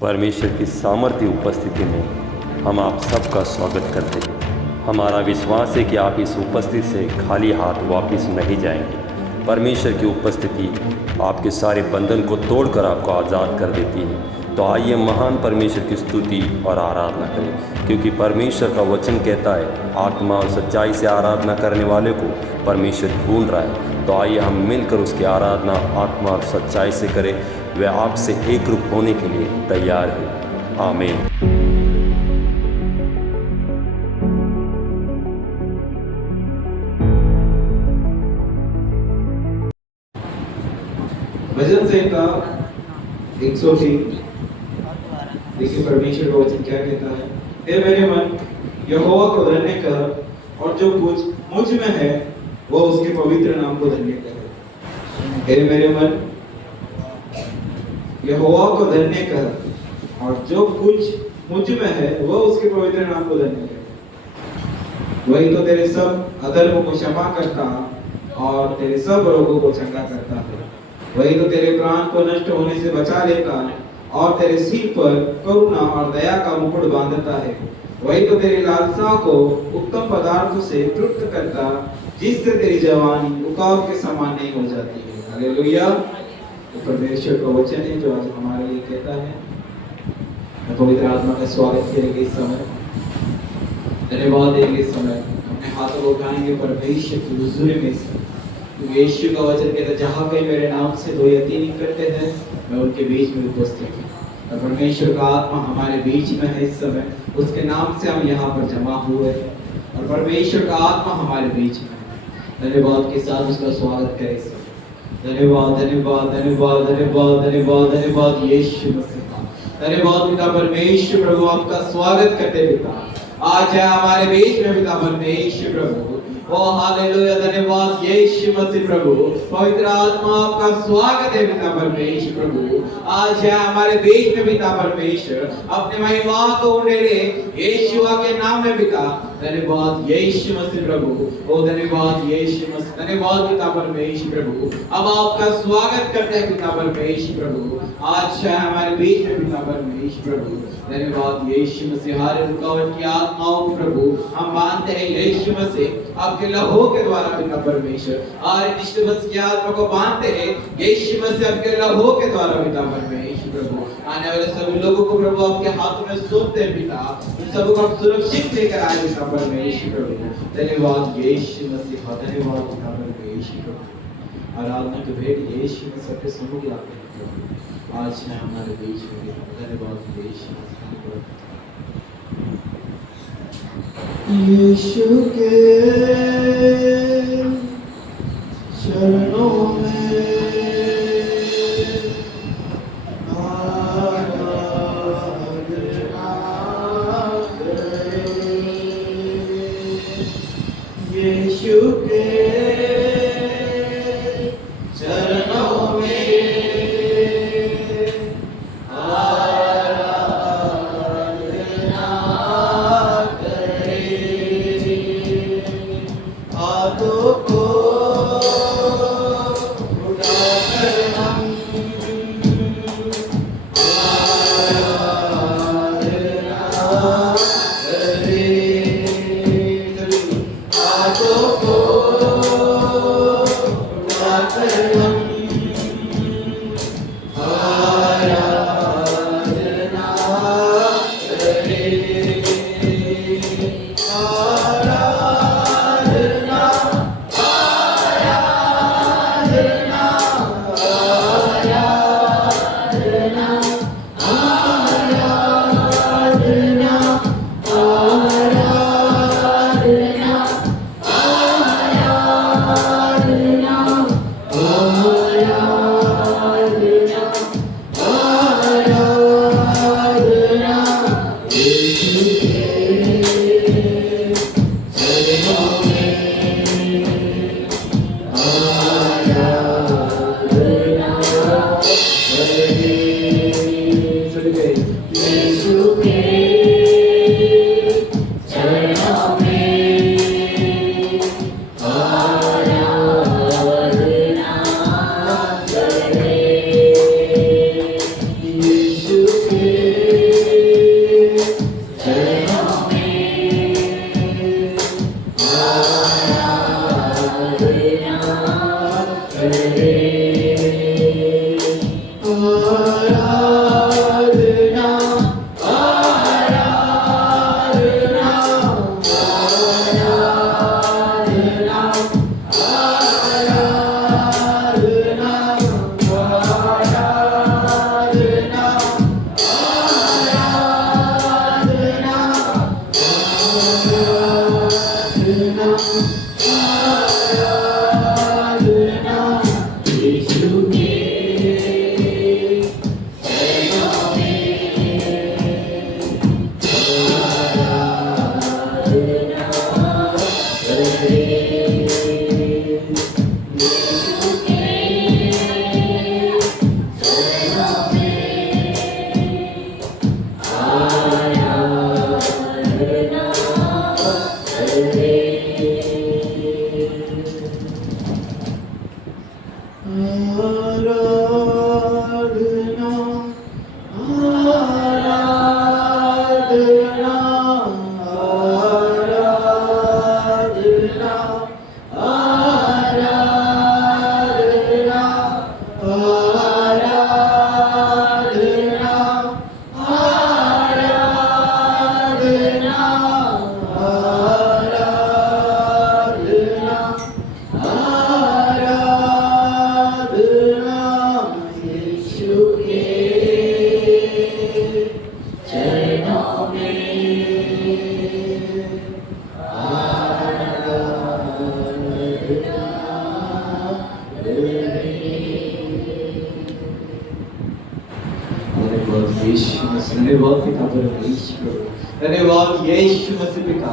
परमेश्वर की सामर्थ्य उपस्थिति में हम आप सबका स्वागत करते हैं। हमारा विश्वास है कि आप इस उपस्थिति से खाली हाथ वापस नहीं जाएंगे। परमेश्वर की उपस्थिति आपके सारे बंधन को तोड़कर आपको आज़ाद कर देती है। तो आइए महान परमेश्वर की स्तुति और आराधना करें, क्योंकि परमेश्वर का वचन कहता है आत्मा और सच्चाई से आराधना करने वाले को परमेश्वर ढूंढ रहा है। तो आइए हम मिलकर उसकी आराधना आत्मा और सच्चाई से करें। वह आपसे एक रूप होने के लिए तैयार है। आमीन। भजन संहिता 103। देखिए परमेश्वर का वचन क्या कहता है। हे मेरे मन, यहोवा को धन्य कर, और जो कुछ मुझ में है वो उसके पवित्र नाम को धन्य करे। हे मेरे मन, यहोवा को धन्य कर, और जो कुछ मुझ में है वो उसके पवित्र नाम को धन्य करे। वही तो तेरे सब अधर्म को क्षमा करता और तेरे सब रोगों को चंगा करता है। वही तो तेरे प्राण को नष्ट होने से बचा लेता और तेरे सिर पर करुणा और दया का मुकुट बांधता है। वही तो तेरी लालसा को उत्तम पदार्थों से तृप्त करता, जिससे तेरी जवानी उकाब के समान नहीं हो जाती है। हालेलुया। तो परमेश्वर का वचन है जो आज हमारे लिए कहता है। मैं पवित्र आत्मा का स्वागत करेंगे इस समय, धन्यवाद देंगे इस समय, अपने हाथों को उठाएंगे परमेश्वर की हुजूरी में। यीशु का वचन कहता है जहाँ कहीं मेरे नाम से दो या तीन इकट्ठे हैं, मैं उनके बीच में उपस्थित हूँ। और परमेश्वर का आत्मा हमारे बीच में है इस समय, उसके नाम से हम यहाँ पर जमा हुए हैं और परमेश्वर का आत्मा हमारे बीच में है। धन्यवाद के साथ उसका स्वागत करें इस समय। धन्यवाद धन्यवाद धन्यवाद धन्यवाद धन्यवाद धन्यवाद यीशु मसीह। धन्यवाद पिता परमेश्वर प्रभु, आपका स्वागत करते पिता। आज है हमारे बीच में पिता परमेश्वर प्रभु। ओ हालेलुया, धन्यवाद यीशु मसीह प्रभु। पवित्र आत्मा आपका स्वागत है पिता परमेश्वर प्रभु। आज है हमारे बीच में पिता परमेश्वर, अपने महिमा को उड़ेले यीशु के नाम में पिता। धन्यवाद यीशु मसीह प्रभु। ओ धन्यवाद यीशु मसीह, धन्यवाद पिता परमेश्वर प्रभु। अब आपका स्वागत करते हैं पिता परमेश्वर प्रभु। आज है हमारे बीच में पिता परमेश्वर प्रभु। धन्यवाद यीशु मसीह। हर रुकावट की आत्माओं प्रभु हम मानते हैं यीशु मसीह आपके लहू के द्वारा पिता परमेश्वर। हर डिस्टर्बेंस की आत्मा को बांधते हैं यीशु मसीह आपके लहू के द्वारा पिता परमेश्वर प्रभु। आने वाले सभी लोगों को प्रभु आपके हाथों में सौंपते हैं पिता, उन सबको आप सुरक्षित लेकर आए पिता परमेश्वर प्रभु। धन्यवाद यीशु मसीह, धन्यवाद पिता परमेश्वर प्रभु। आराधना के भेंट यीशु मसीह सबके सम्मुख लाते हैं आज है हमारे बीच में। धन्यवाद यीशु मसीह। यीशु के चरणों में यीशु के चरणों में हाथों को उठाकर हम हाथों को उठाकर हम यीशु के यीशु के धन्यवाद पिता परमेश्वर, धन्यवाद यीशु मसीह पिता,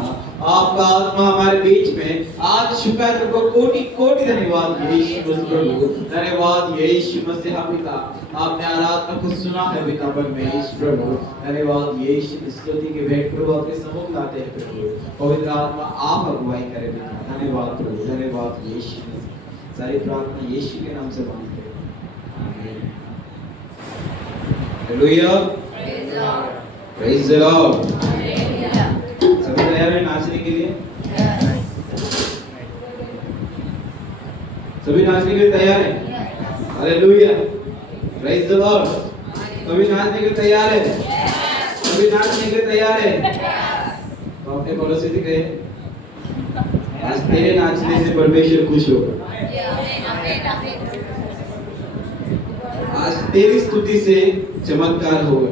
आपका आत्मा हमारे बीच में आज शुक्र को कोटि कोटि धन्यवाद यीशु मसीह प्रभु, धन्यवाद यीशु मसीह पिता, आपने आराधना को सुना है पिता परमेश्वर प्रभु, धन्यवाद यीशु स्तुति के भेंट प्रभु आपके सम्मुख लाते हैं प्रभु, पवित्र आत्मा आप अगुवाई करें पिता, धन्यवाद प्रभु, धन्यवाद यीशु मसीह, सारी प्रार्थना यीशु के नाम से मांगते हैं, आमीन। Hallelujah, praise the Lord. सभी तैयार हैं नाचने के लिए? सभी नाचने के लिए तैयार हैं? Hallelujah, praise the Lord. सभी नाचने के लिए तैयार हैं? सभी नाचने के लिए तैयार हैं? तो अपने पड़ोसी से कहें, आज तेरे नाचने से परमेश्वर खुश होगा। आज तेरी स्तुति से चमत्कार होगा।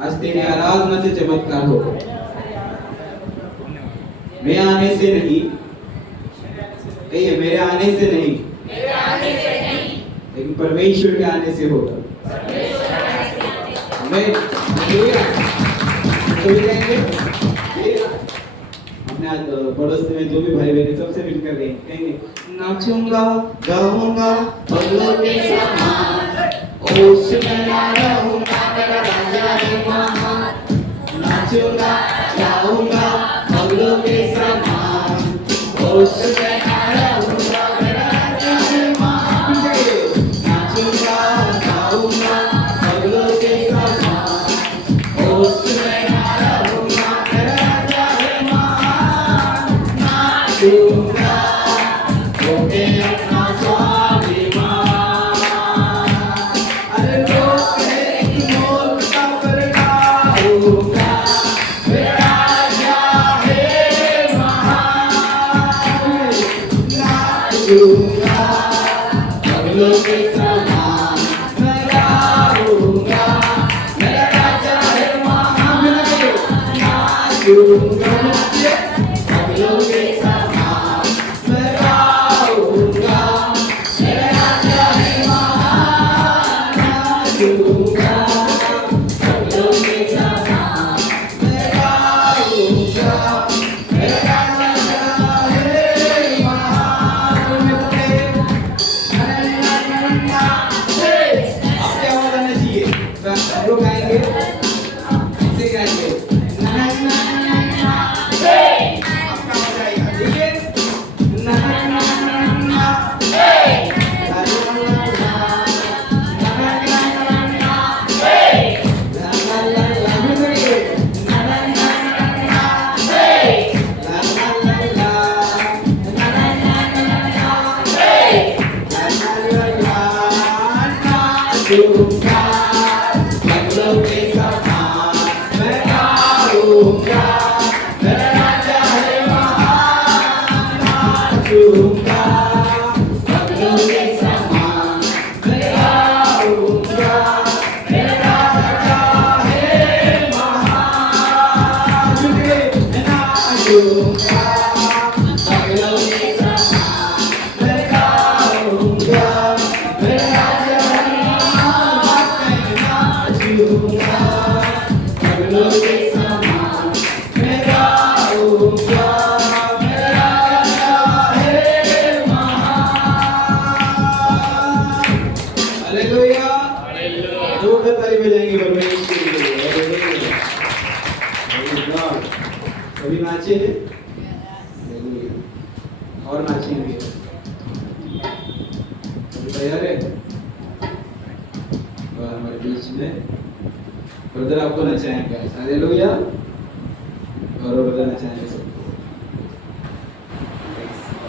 आज तेरी आराधना से चमत्कार होगा। मैं आने से नहीं, कहिए मेरे आने से नहीं, लेकिन परमेश्वर के आने से होगा। हमें अपने आज पड़ोस में जो भी भाई बहन सबसे मिलकर कहेंगे, नाचूंगा गाऊंगा पगलों के समान, होश में ना रहूंगा मेरा राजा है महान। नाचूंगा गाऊंगा पगलों के समान, होश में ना रहूंगा मेरा राजा है महान। नाचूंगा गाऊंगा पगलों के समान, होश में ना रहूंगा मेरा राजा है महान। नाचूंगा होके अपना स्वाभिमान, अरे लोग कहे कि मोल का बरगाऊंगा, मेरा राजा है महान। नाचूंगा पगलों के समान, मैं गाऊंगा, मेरा राजा है महान। नाचूंगा पगलों के समान, मैं गाऊंगा, मेरा राजा है महान। नाचूंगा पगलों के समान, मैं गाऊंगा, मेरा राजा है महान। और नाचेंगे। तैयार है? और हमारे बीच में ब्रदर आपको नचाएंगे। हालेलुया। और ब्रदर नचाएंगे सबको।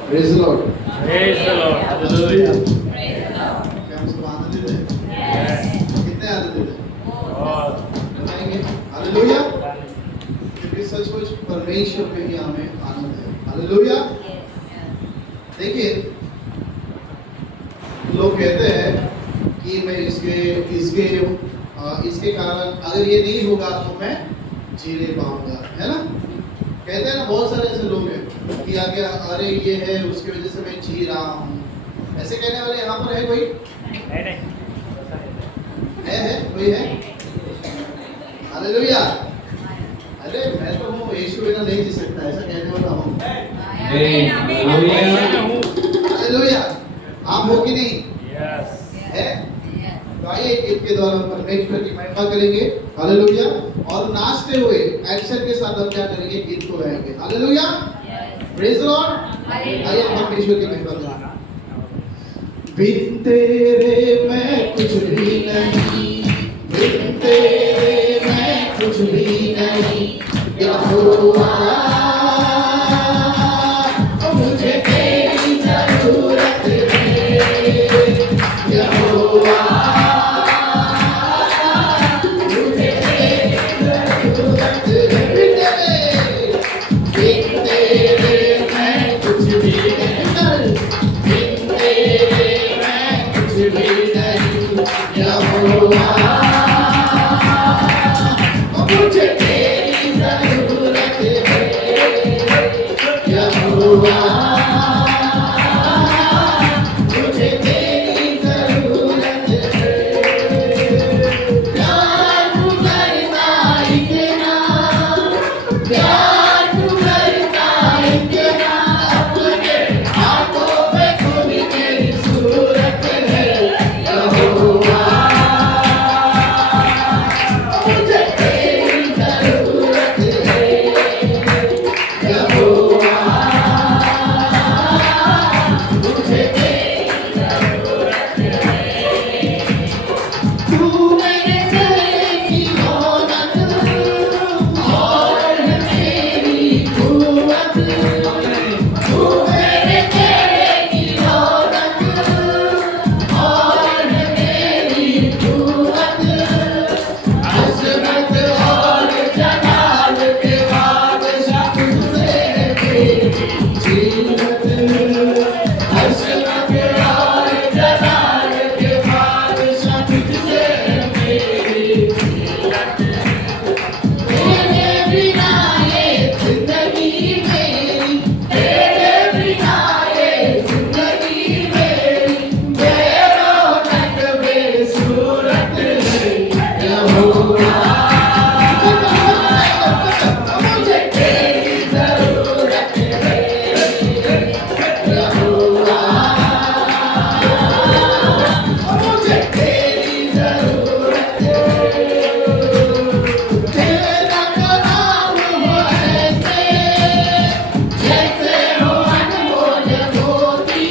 Praise the Lord. Praise the Lord. Hallelujah. क्या हम सब आनंदित हैं? कितने आनंदित हैं? Lord. बताएंगे? हालेलुया। क्योंकि सचमुच परमेश्वर पे ही हमें आनंद है। हालेलुया। देखिए, लोग कहते हैं कि मैं इसके कारण अगर ये नहीं होगा तो मैं जी नहीं पाऊंगा, है ना? कहते हैं ना, बहुत सारे ऐसे लोग हैं कि आगे अरे ये है उसकी वजह से मैं जी रहा हूँ। ऐसे कहने वाले यहाँ पर है कोई? है कोई है? हालेलुया। अरे मैं तो हूँ, यीशु बिना नहीं जी सकता, ऐसा कहने वाला हूँ। हालेलुया। आप हो कि नहीं? Yes. है? तो आइए गीत के द्वारा परमेश्वर की महिमा करेंगे। हालेलुया। और नाचते हुए एक्शन के साथ हम क्या करेंगे? गीत को गाएंगे। हालेलुया। Praise the Lord. आइए हम परमेश्वर की महिमा करेंगे। बिन तेरे मैं कुछ भी नहीं, बिन तेरे मैं कुछ भी नहीं, यहोवा मुझे तेरी जरूरत है, यहोवा मुझे तेरी जरूरत है। बिन तेरे मैं कुछ भी नहीं, बिन तेरे मैं कुछ भी नहीं, यहोवा मुझे तेरी जरूरत है, यहोवा मुझे तेरी जरूरत है। प्यार तू करता इतना, प्यार तू करता इतना, अपने हाथों में खुद तेरी सूरत है, यहोवा मुझे तेरी जरूरत है, यहोवा मुझे तेरी जरूरत है। तू मेरे चेहरे की रौनक और है मेरी कुव्वत, तू मेरे चेहरे की रौनक और है मेरी कुव्वत, अज़मत और जलाल के बादशाह तुझसे है मेरी जीनत, अज़मत और जलाल के बादशाह तुझसे है मेरी जीनत। तेरे बिना ये जिंदगी मेरी, तेरे बिना ये जिंदगी मेरी, बेरौनक बेसूरत है, यहोवा मुझे तेरी जरूरत है, यहोवा मुझे तेरी जरूरत है। तेरा कलाम हो ऐसे जैसे हो अनमोल मोती,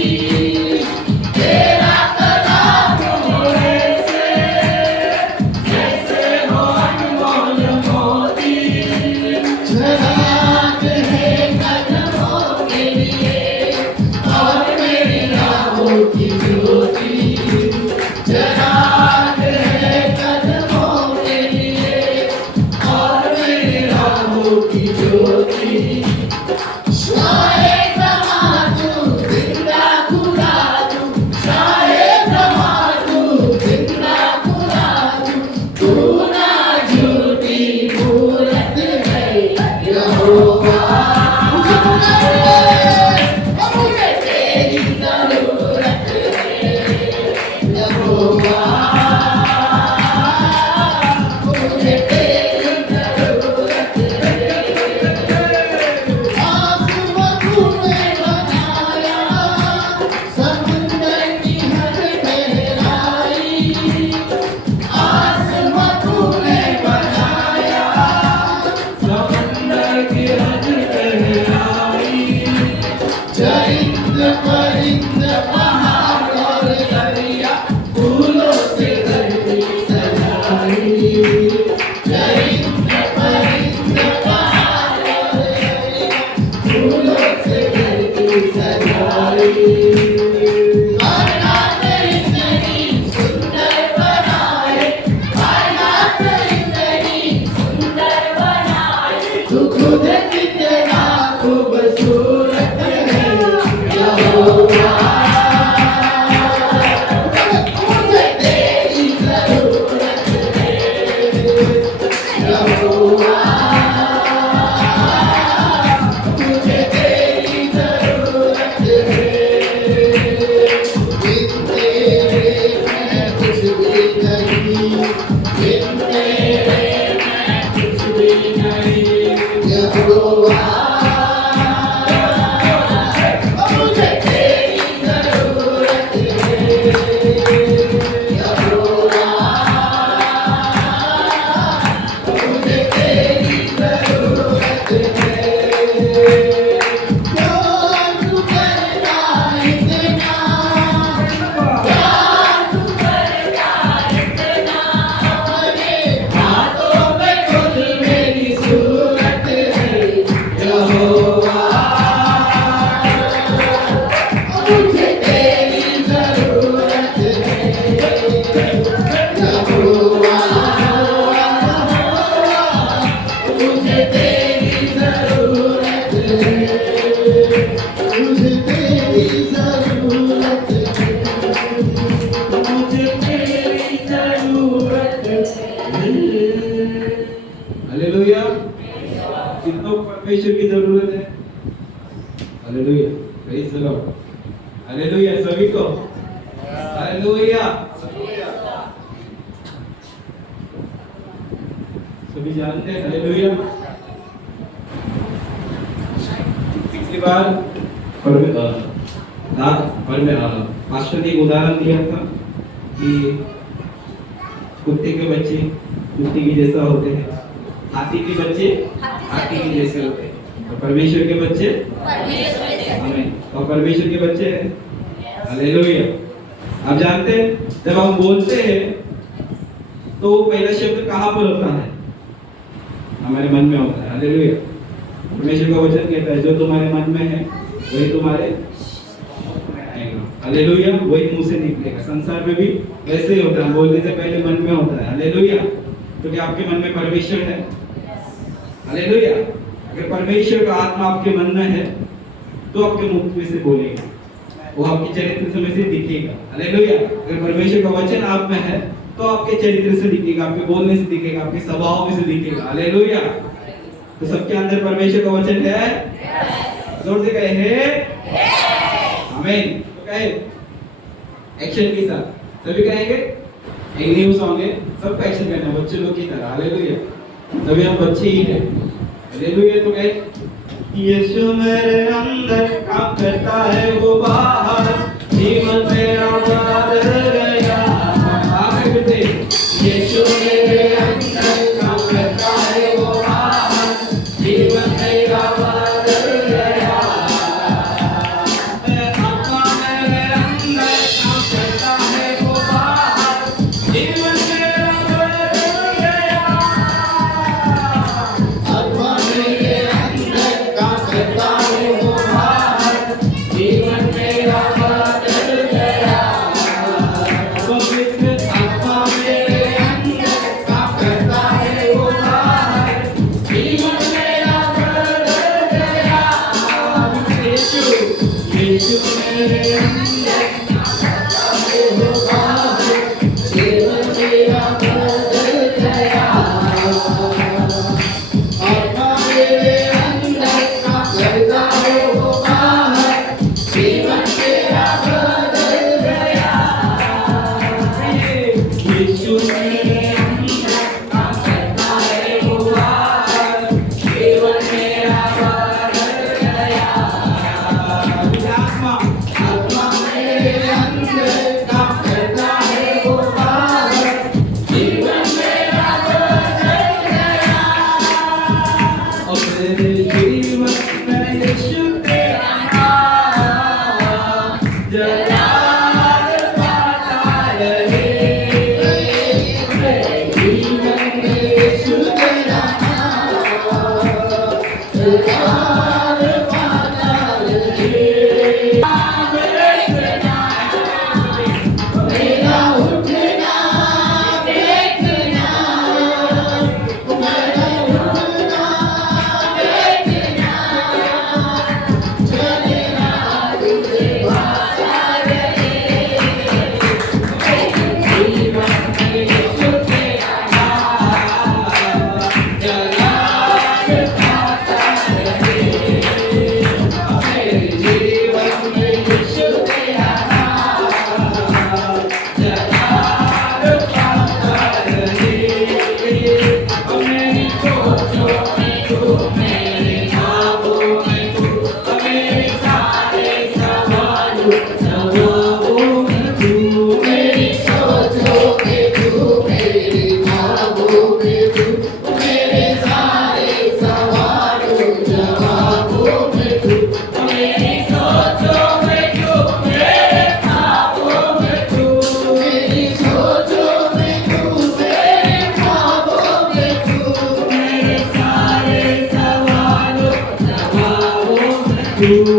तेरा कलाम हो ऐसे जैसे हो अनमोल मोती, झरात है कदमों के लिए और मेरी राहों की ज्योति, झरात है कदमों के लिए और मेरी राहों की ज्योति। शाये ज़मां तू जिंदा खुदा तू, शाये ज़मां तू जिंदा खुदा तू ना झूठी मूरत है, यहोवा मुझे तेरी जरूरत है, यहोवा मुझे तेरी जरूरत है। आसमां कायनात इतनी सुंदर बनाए, कायनात इतनी सुंदर बनाए, तू खुद कितना खूबसूरत है यहोवा। मुझे तेरी जरूरत है यहोवा, मुझे तेरी जरूरत है। बिन तेरे मैं कुछ भी नहीं, बिन तेरे मैं कुछ भी नहीं यहोवा। मुझे तेरी जरूरत है यहोवा, मुझे तेरी जरूरत है। प्यार तू करता इतना, प्यार तू करता इतना, मेरे हाथों में खुद मेरी सूरत है यहोवा। मुझे तेरी जरूरत है यहोवा, मुझे तेरी जरूरत है, मुझे तेरी जरूरत है, मुझे तेरी जरूरत है। हालेलुया। कितनों को परमेश्वर की जरूरत है? Hallelujah, praise the Lord. Hallelujah सभी को। हालेलुया। सभी जानते हैं हालेलुया। पिछली बार पास्टर ने एक उदाहरण दिया था कि कुत्ते के बच्चे कुत्ते के जैसा होते हैं, हाथी के बच्चे हाथी के जैसे होते हैं, और परमेश्वर के बच्चे आमीन, और परमेश्वर के बच्चे हैं हालेलुया। आप जानते हैं जब हम बोलते हैं तो पहला शब्द कहाँ पर होता है? हमारे मन में होता है हालेलुया। परमेश्वर का वचन कहता है जो तुम्हारे मन में है वही तुम्हारे हालेलुया, वही मुंह से निकलेगा। संसार में भी वैसे ही होता है, बोलने से पहले मन में होता है हालेलुया। क्योंकि आपके मन में परमेश्वर है हालेलुया। अगर परमेश्वर का आत्मा आपके मन में है तो आपके मुख में से बोलेगा, वो आपके चरित्र में से दिखेगा हालेलुया। अगर परमेश्वर का वचन आप में है तो आपके चरित्र से दिखेगा, आपके बोलने से दिखेगा, आपके स्वभाव में से दिखेगा हालेलुया। तो सबके अंदर परमेश्वर का वचन है, जोर से कहे है आमीन। तो कहे एक्शन के साथ सभी कहेंगे। एक न्यू सॉन्ग है, सबका एक्शन करना बच्चे लोग की तरह हालेलुया। तभी हम बच्चे ही हैं हालेलुया। तो कहे यीशु मेरे अंदर काम करता है वो बाहर, जीवन मेरा बदल गया। आगे बढ़ते यीशु मेरे अंदर काम करता है वो बाहर, जीवन मेरा बदल गया। आत्मा मेरे अंदर काम करता है वो बाहर, जीवन मेरा बदल गया। आत्मा मेरे अंदर काम करता है वो बाहर, जीवन मेरा बदल गया। पवित्र आत्मा मेरे अंदर काम करता है वो बाहर, जीवन मेरा बदल गया। यीशु यीशु मेरे अंदर काम करता है वो बाहर, जीवन मेरा बदल गया। आत्मा मेरे अंदर काम करता है वो बाहर, जीवन मेरा बदल गया। यीशु मेरे अंदर काम करता है वो बाहर, जीवन मेरा बदल गया। आत्मा आत्मा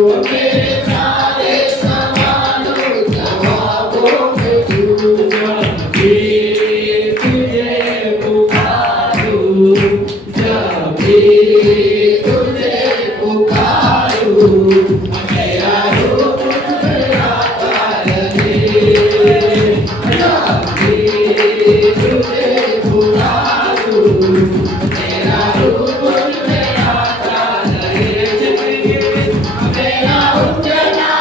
मेरे सारे सवालों जवाबों में तू जब भी तुझे पुकारूं, जब भी तुझे पुकारूं, मेरा रूप तुझे आता रहे। जब भी तुझे पुकारूं, मेरा रूप तुझे आता रहे। मेरा उठना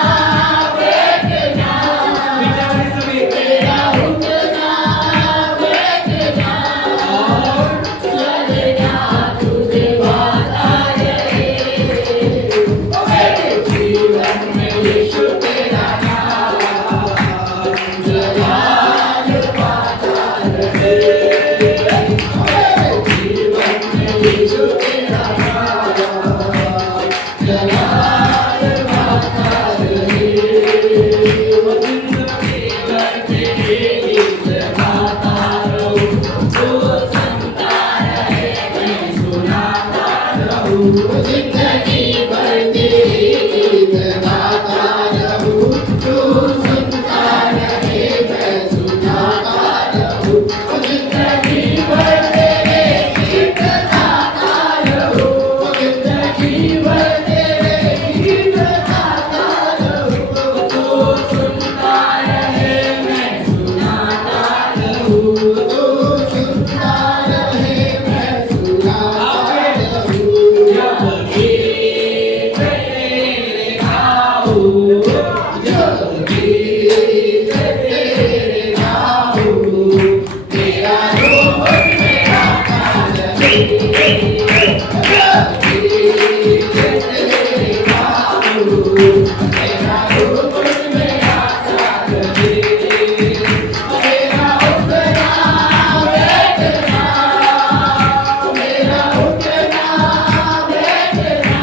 बैठना, मेरा उठना बैठना और चलना तुझे वादा रहे। मेरे जीवन में यीशु तेरा नाम जलाल पाता रहे। मेरे जीवन में यीशु तेरा नाम जलाल पाता रहे। वो जिंदगी भर तेरे गीत गाता रहूं, तू सुनता रहे मैं सुनाता रहूं। वो जिंदगी भर तेरे गीत गाता रहूं, तू सुनता रहे मैं सुनाता रहूं। वो जिंदगी भर तेरे गीत गाता रहूं, वो जिंदगी भर तेरे गीत गाता रहूं। तू सुनता रहे मैं सुनाता रहूं, तू सुनता रहे मैं सुनाता रहूं। जब भी तेरे गाऊं, जब भी तेरे गाऊं, तेरा रूप मेरा आता रहे। जब भी तेरे गाऊं, तेरा रूप मेरा आता रहे। मेरा उठना बैठना, मेरा उठना बैठना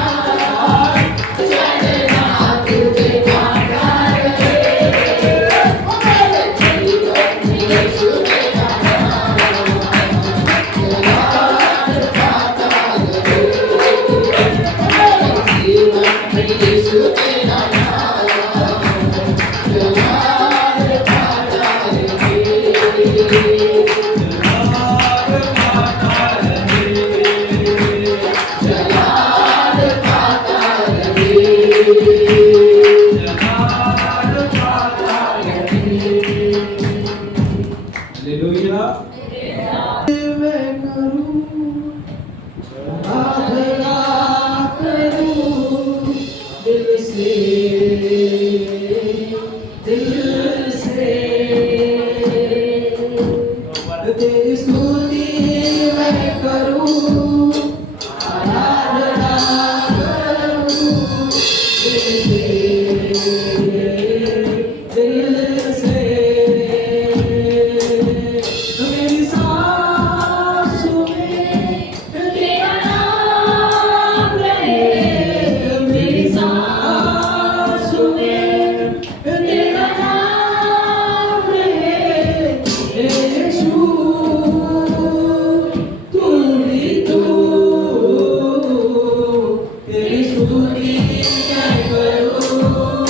और चलना तुझे वादा रहे। मेरे जीवन में यीशु तेरा नाम जलाल पाता रहे। मेरे जीवन में यीशु तेरा नाम जलाल पाता रहे। जलाल पाता रहे। हालेलुया। मैं करूं आराधना करूं दिल से, दिल से। तेरी स्तुति मैं करूं आराधना करूं दिल से, दिल से। मेरी सांसों में तेरा नाम रहे, मेरी सांसों में तेरा नाम रहे। यीशु तू ही तू, तेरी स्तुति मैं करूं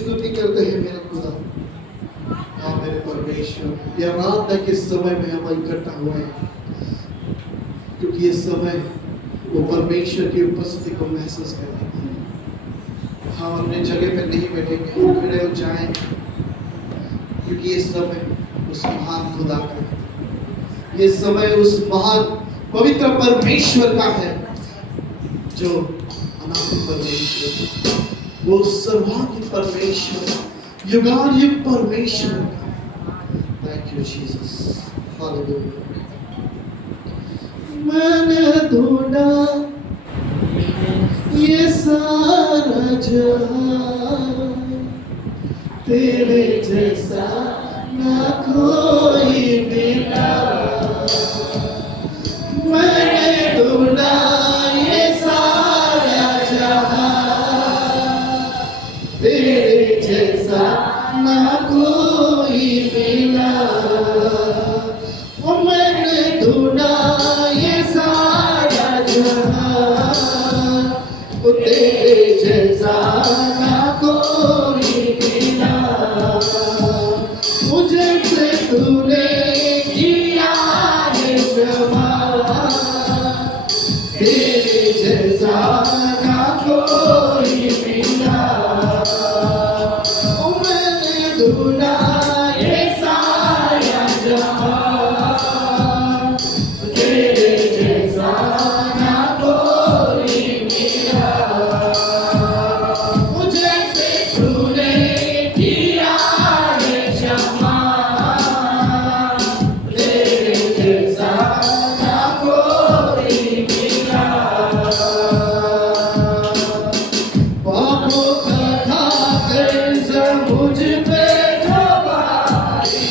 स्तुति करते हैं मेरे खुदा। हाँ मेरे परमेश्वर, यह रात के समय में हम इकट्ठा हुए हैं क्योंकि ये समय वो परमेश्वर की उपस्थिति को महसूस करने का। हम अपने जगह पे नहीं बैठेंगे, हम खड़े हो जाएंगे क्योंकि ये समय उस महान खुदा का है। ये समय उस महान पवित्र परमेश्वर का है जो अनादि परमेश्वर, वो सर्वाधिक परमेश्वर, युगानुयुग परमेश्वर का। Thank you Jesus, hallelujah. मैंने ढूंढा ये सारा जहां, तेरे जैसा ना कोई मिला। मैंने ढूंढा ये सारा जहां, तेरे जैसा ना कोई मिला। ओ मैंने ढूंढा ये सारा जहां, ओ तेरे जैसा ना कोई मिला। मुझे से तूने किया है क्षमा, तेरे जैसा ना कोई मिला। ओ मैंने ढूंढा ये सारा जहां, तेरे जैसा ना कोई मिला। मुझे से तूने किया है क्षमा, तेरे जैसा ना कोई मिला। पापों का कर्ज मुझ पे जो भारी,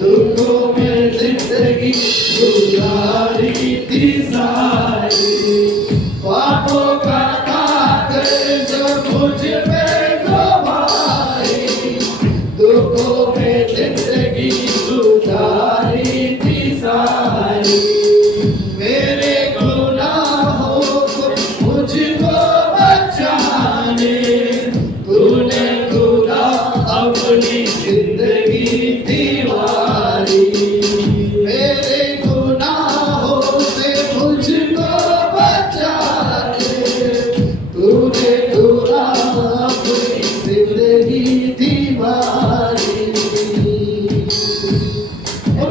दुखों में जिंदगी गुजारी थी सारी। पापों का कर्ज मुझ पे जो भारी, दुखों में जिंदगी गुजारी थी सारी। मेरे गुनाहों को मुझको बचाने, तूने खुदा अपनी जिंदगी दीवारी। मेरे गुनाहों से मुझको बचाने, तूने खुदा अपनी जिंदगी दीवारी।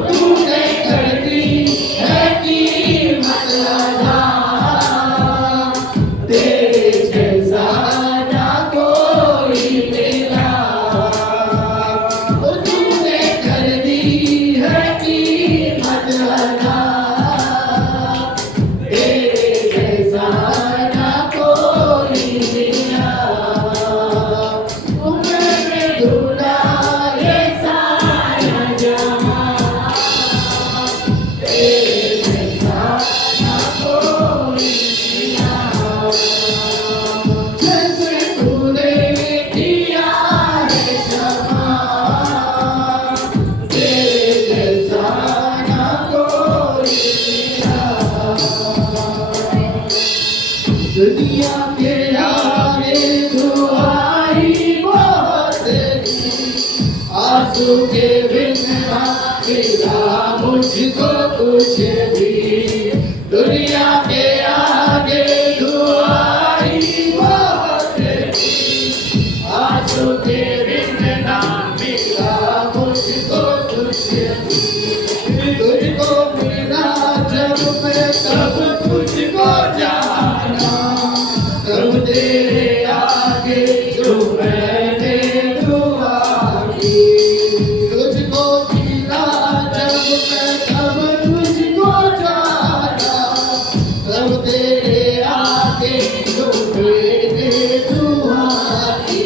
तूने कर दी है कीमत अदा, तेरे जैसा ना कोई मिला। तूने कर दी है कीमत अदा, तेरे जैसा ना कोई मिला। मैंने ढूंढा ये सारा जहां, तेरे जैसा ना कोई मिला। जैसे तूने किया है क्षमा, तेरे जैसा ना कोई मिला। दुनिया के आगे दुआई बहुत थी, आंसू के बिना मिला मुझको कुछ भी। दुनिया के आगे दुआई बहुत थी, आंसू के बिना मिला मुझको कुछ भी। तुझको मिला जब मैं तब तुझको जाना, तब तेरे आगे जो मैंने दुआ की। तुझको मिला जब मैं तब तुझको जाना, तब तेरे आगे जो मैंने दुआ की।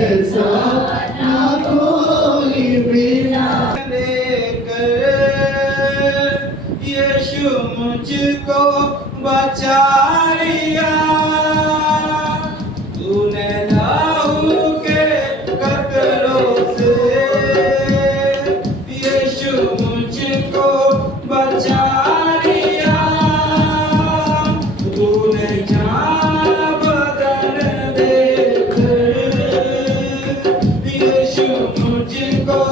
जैसा ना कोई मिला। यीशु मुझको बचा लिया, तूने लहू के कतरों से यीशु मुझको बचा लिया, तूने जान बदल देकर यीशु मुझको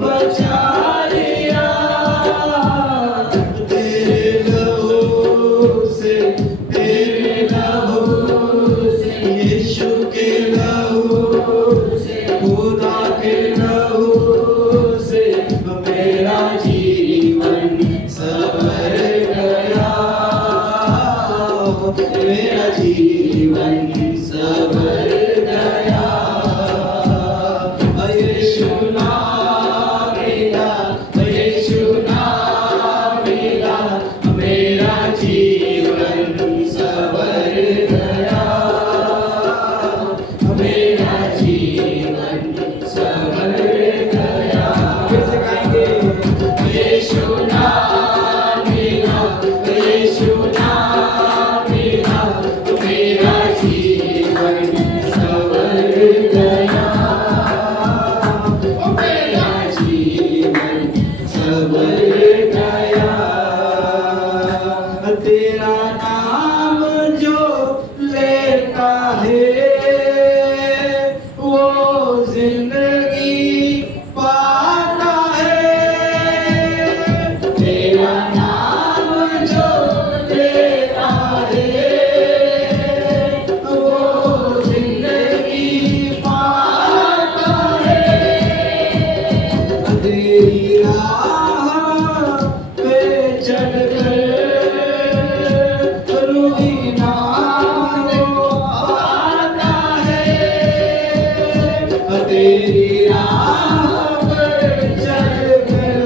बचा लिया। यीशु के लहू से, खुदा के लहू से मेरा जीवन संवर गया, मेरा जीवन संवर गया। यीशु नाम मिला, यीशु नाम मिला, मेरा जीवन संवर गया, मेरा जीवन संवर गया। कैसे गाएंगे? यीशु नाम मिला, यीशु नाम मिला, मेरा जीवन संवर गया, मेरा जीवन संवर गया। तेरा नाम जो लेता है वो जिंदगी पाता है, तेरा नाम जो लेता है वो जिंदगी पाता है। तेरी राह पे चलकर रूही नाम आता है, तेरी राह पे चलकर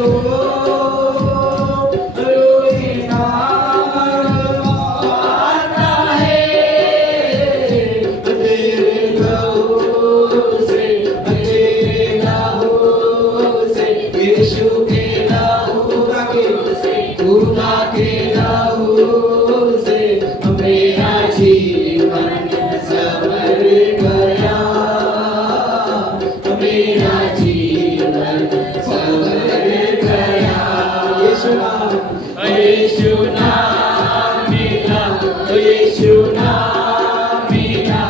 रूही नाम आता है। तेरे लहू से, तेरे लहू से, यीशु के लहू से, खुदा के लहू से मेरा जीवन संवर गया, मेरा जीवन संवर गया। यीशु नाम, यीशु नाम मिला, यीशु नाम मिला,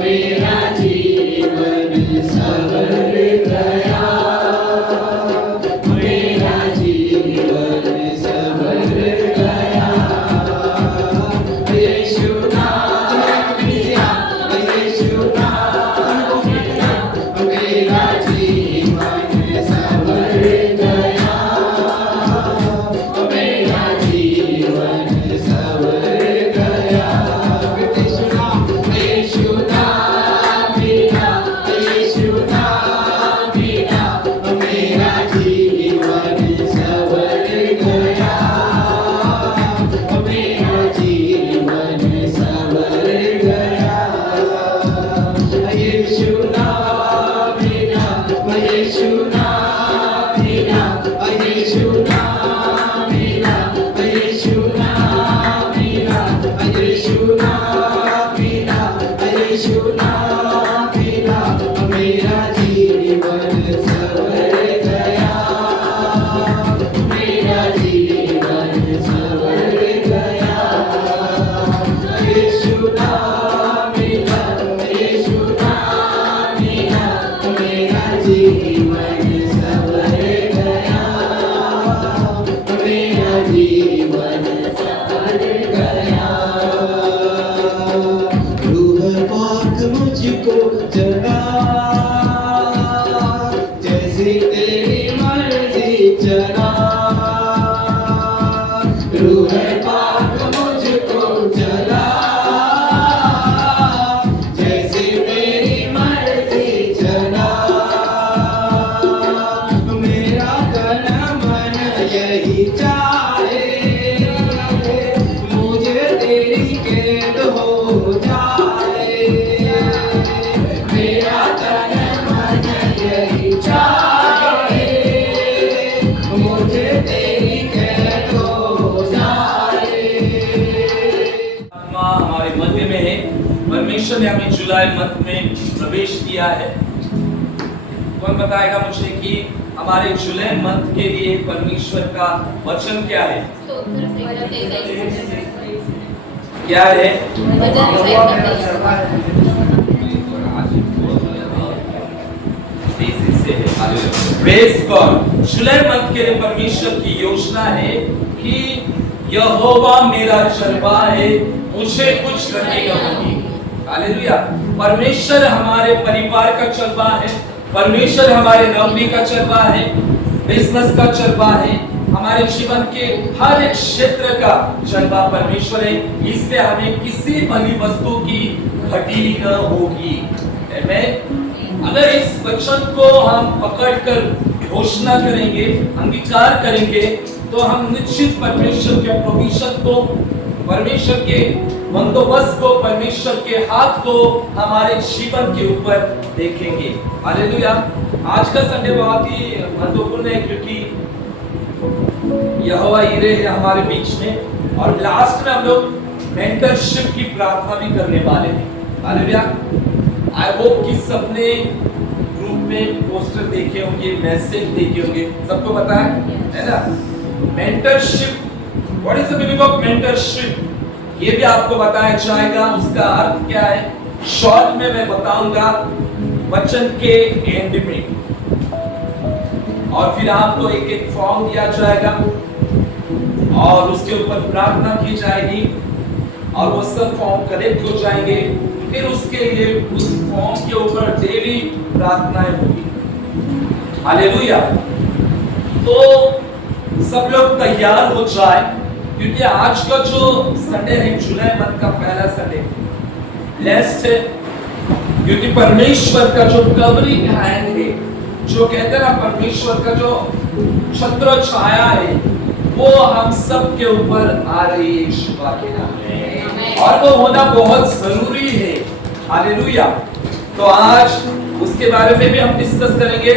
मेरा जीवन संवर गया, मेरा जीवन संवर गया। यीशु नाम मिला, यीशु नाम मिला, मेरा जीवन संवर गया, मेरा जीवन संवर गया। यीशु नाम मिला, यीशु नाम मिला, मेरा जीवन संवर गया, मेरा जीवन संवर गया। यीशु नाम मिला, यीशु नाम मिला, यीशु नाम मिला, यीशु नाम मिला, यीशु नाम मिला, यीशु नाम मिला, मेरा जीवन संवर गया, मेरा जीवन संवर गया। यीशु नाम मिला, यीशु नाम मिला, मेरा जीवन संवर गया, मेरा जीवन संवर गया। रूह पाक मुझको जगा, जैसी तेरी मर्जी चला। रूह पाक मुझको जगा, जैसी तेरी मर्जी चला। मेरा तन मन यही चाहे, मुझे तेरी कैद हो जाए। मेरा तन जुलाई मंथ में प्रवेश किया है। कौन बताएगा मुझे कि हमारे जुलाई मंथ के लिए परमेश्वर का वचन क्या है? क्या है? Praise God. जुलाई मंथ के लिए परमेश्वर की योजना है कि यहोवा मेरा चरवाहा है, मुझे कुछ कमी न होगी। हालेलुया। परमेश्वर हमारे परिवार का चरवाहा है, परमेश्वर हमारे नौकरी का चरवाहा है, बिजनेस का चरवाहा है, हमारे जीवन के हर एक क्षेत्र का चरवाहा परमेश्वर है। इसलिए हमें किसी भली वस्तु की घटी न होगी। आमीन। अगर इस वचन को हम पकड़कर घोषणा करेंगे, अंगीकार करेंगे, तो हम निश्चित परमेश्वर के प्रोविजन को, परमेश्वर के बंदोबस्त को, परमेश्वर के हाथ को हमारे जीवन के ऊपर देखेंगे। हालेलुया। आज का संडे बहुत ही महत्वपूर्ण है क्योंकि यहोवा यीरे है हमारे बीच में, और लास्ट में हम लोग मेंटरशिप की प्रार्थना भी करने वाले हैं। हालेलुया। आई होप कि सबने ग्रुप में पोस्टर देखे होंगे, मैसेज देखे होंगे, सबको पता है ना? Mentorship, what is the meaning of mentorship, ये भी आपको बताया जाएगा। उसका अर्थ क्या है शॉर्ट में मैं बताऊंगा वचन के एंड में, और फिर आपको एक एक फॉर्म दिया जाएगा और उसके ऊपर प्रार्थना की जाएगी, और वो सब फॉर्म कलेक्ट हो जाएंगे। फिर उसके लिए उस फॉर्म के ऊपर डेली प्रार्थनाएं होगी। हालेलुया। तो सब लोग तैयार हो जाए, क्योंकि आज का जो संडे है जुलाई मंथ का पहला संडे ब्लेस्ड है, क्योंकि परमेश्वर का जो कवरिंग हैंड है, जो कहते हैं ना परमेश्वर का जो छत्र छाया है, वो हम सब के ऊपर आ रही है यीशु के नाम में, और वो होना बहुत जरूरी है। हालेलुया। तो आज उसके बारे में भी हम डिस्कस करेंगे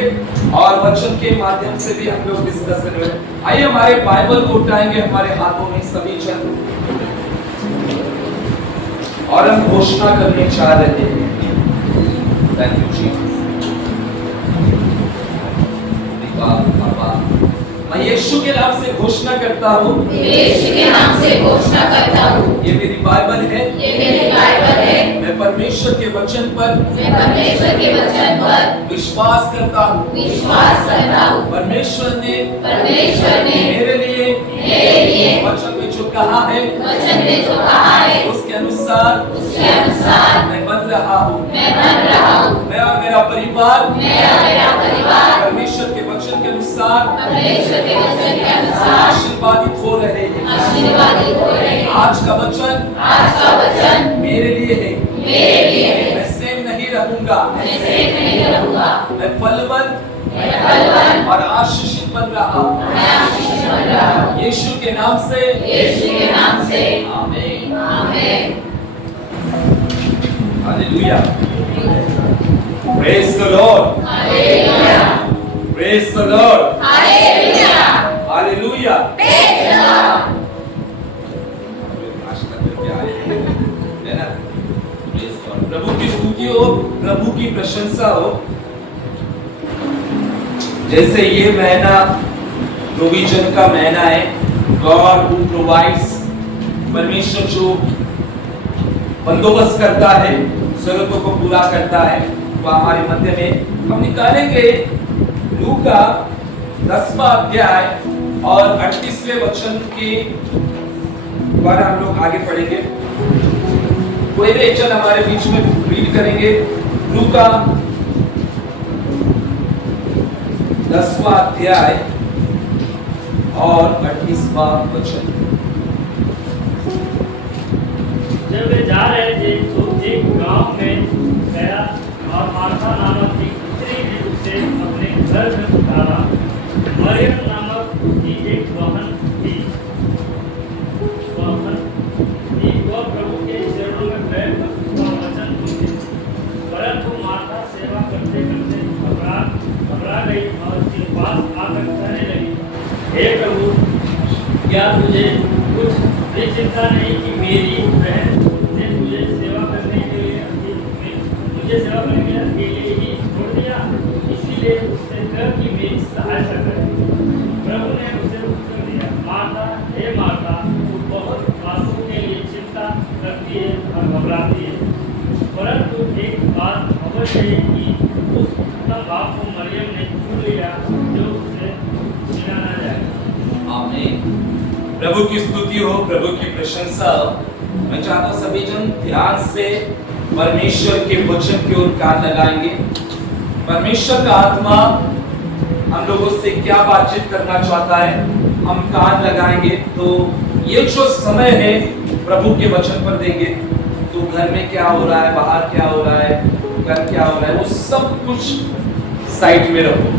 और वचन के माध्यम से भी हम लोग डिस्कस करेंगे। आइए हमारे बाइबल को उठाएंगे हमारे हाथों में सभी जन, और हम घोषणा करने चाह रहे हैं। Thank you Jesus. मैं यीशु के नाम से घोषणा करता हूँ, यीशु के नाम से घोषणा करता हूँ, ये मेरी बाइबल है, ये मेरी बाइबल है, मैं परमेश्वर के वचन पर, मैं परमेश्वर के वचन पर विश्वास करता हूँ, विश्वास करता हूँ। परमेश्वर ने मेरे लिए वचन में जो कहा है, वचन में जो कहा है, उसके अनुसार मैं बन रहा हूँ, मैं और मेरा परिवार परमेश्वर के वचन के अनुसार आशीर्वादित हो रहे हैं। आज का वचन मेरे लिए है। मैं सेम नहीं रहूंगा, मैं फलवान और आशीषित बन रहा हूँ। यीशु के नाम से आमीन। Hallelujah. Praise the Lord. Praise the Lord. Hallelujah. प्रभु की स्तुति हो, प्रभु की प्रशंसा हो। जैसे ये महीना प्रोविजन का महीना है, गॉड हु प्रोवाइड्स, परमेश्वर जो बंदोबस्त करता है, जरूरतों को पूरा करता है, वो हमारे मध्य में हम निकालेंगे। लूका 10वां अध्याय और 38वें वचन के द्वारा हम लोग आगे पढ़ेंगे। कोई भी एक जन हमारे बीच में रीड करेंगे। लूका 10वां अध्याय और 38वां वचन। जब वे जा रहे थे तो एक गांव में गया और मार्था नामक एक स्त्री ने उसे अपने घर में उतारा। मरियम नामक उसकी एक बहन थी, वह प्रभु के चरणों में बैठकर उसका वचन सुनती, परंतु मार्था सेवा करते करते घबरा गई और उसके पास आकर कहने लगी, हे प्रभु, क्या तुझे कुछ चिंता नहीं कि मेरी बहन ने तुझे सेवा करने के लिए अकेले ही छोड़ दिया, इसीलिए उससे कह कि मेरी सहायता करे। प्रभु ने उसे उत्तर दिया, मार्था, हे मार्था, तू बहुत बातों के लिए चिंता करती है और घबराती है, परंतु एक बात अवश्य है कि उस उत्तम भाव को मरियम ने चुन लिया जो उससे छीना न जाएगा। आमीन। प्रभु की स्तुति हो, प्रभु की प्रशंसा हो। मैं चाहता हूं सभी जन ध्यान से परमेश्वर के वचन की ओर कान लगाएंगे। परमेश्वर का आत्मा हम लोगों से क्या बातचीत करना चाहता है, हम कान लगाएंगे तो ये जो समय है प्रभु के वचन पर देंगे। तो घर में क्या हो रहा है, बाहर क्या हो रहा है, घर क्या हो रहा है, वो सब कुछ साइड में रखो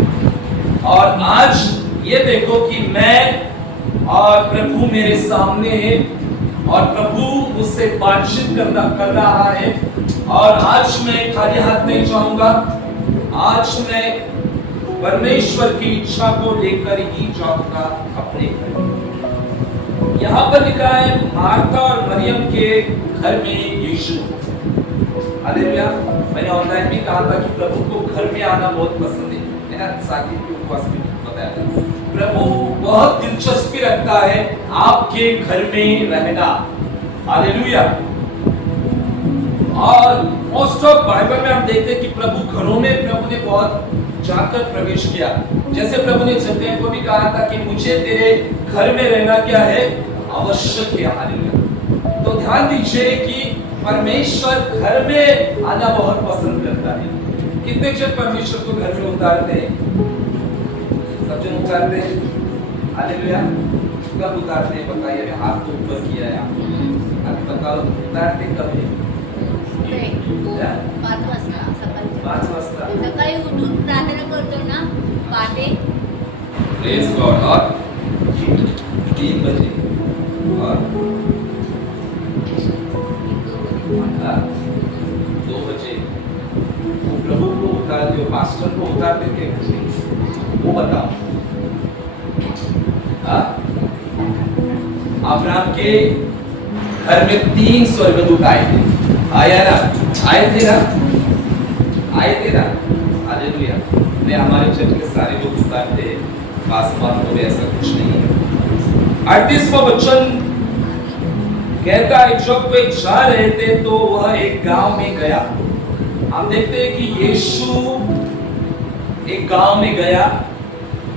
और आज ये देखो कि मैं और प्रभु मेरे सामने है और प्रभु मुझसे बातचीत कर रहा है। और आज मैं खाली हाथ नहीं जाऊंगा, आज मैं परमेश्वर की इच्छा को लेकर ही जाऊंगा अपने घर। यहाँ पर लिखा है मार्था और मरियम के घर में यीशु। हालेलुया। मैंने ऑनलाइन भी कहा था कि प्रभु को घर में आना बहुत पसंद है ना, साकिब के उपवास में बताया था। प्रभु बहुत दिलचस्पी रखता है आपके घर में रहना। हालेलुया। और मोस्ट ऑफ बाइबल में हम देखते हैं कि प्रभु घरों में प्रभु ने बहुत जाकर प्रवेश किया। जैसे प्रभु ने जकरिया को भी कहा था कि मुझे तेरे घर में रहना क्या है, आवश्यक है। हालेलुया। तो ध्यान दीजिए कि परमेश्वर घर में आना बहुत पसंद करता है। कितने जन परमेश्वर को घर में उतारते हैं? सब जन उतारते हैं। हालेलुया। कब उतारते हैं बताइए? मैं हाथ तो ऊपर किया है आपको, अभी बताओ उतारते कब है? 5 वाजता सकाळी. 5 वाजता सकाळी उठून प्रार्थना करतो ना पहाटे. Praise God. और 3 बजे और 2 बजे वो प्रभु को उतारते हो, पास्टर को उतारते थे वो बताओ। अब्राहम के घर में 3 स्वर्गदूत आए थे, आया ना? आए थे ना? आए थे ना? हालेलुया। मैं हमारे चर्च के सारे लोग उतारते हैं, पासवान को भी ऐसा कुछ नहीं है। 38वां वचन कहता है जब वे जा रहे थे तो वह एक गांव में गया। हम देखते हैं कि यीशु एक गांव में गया।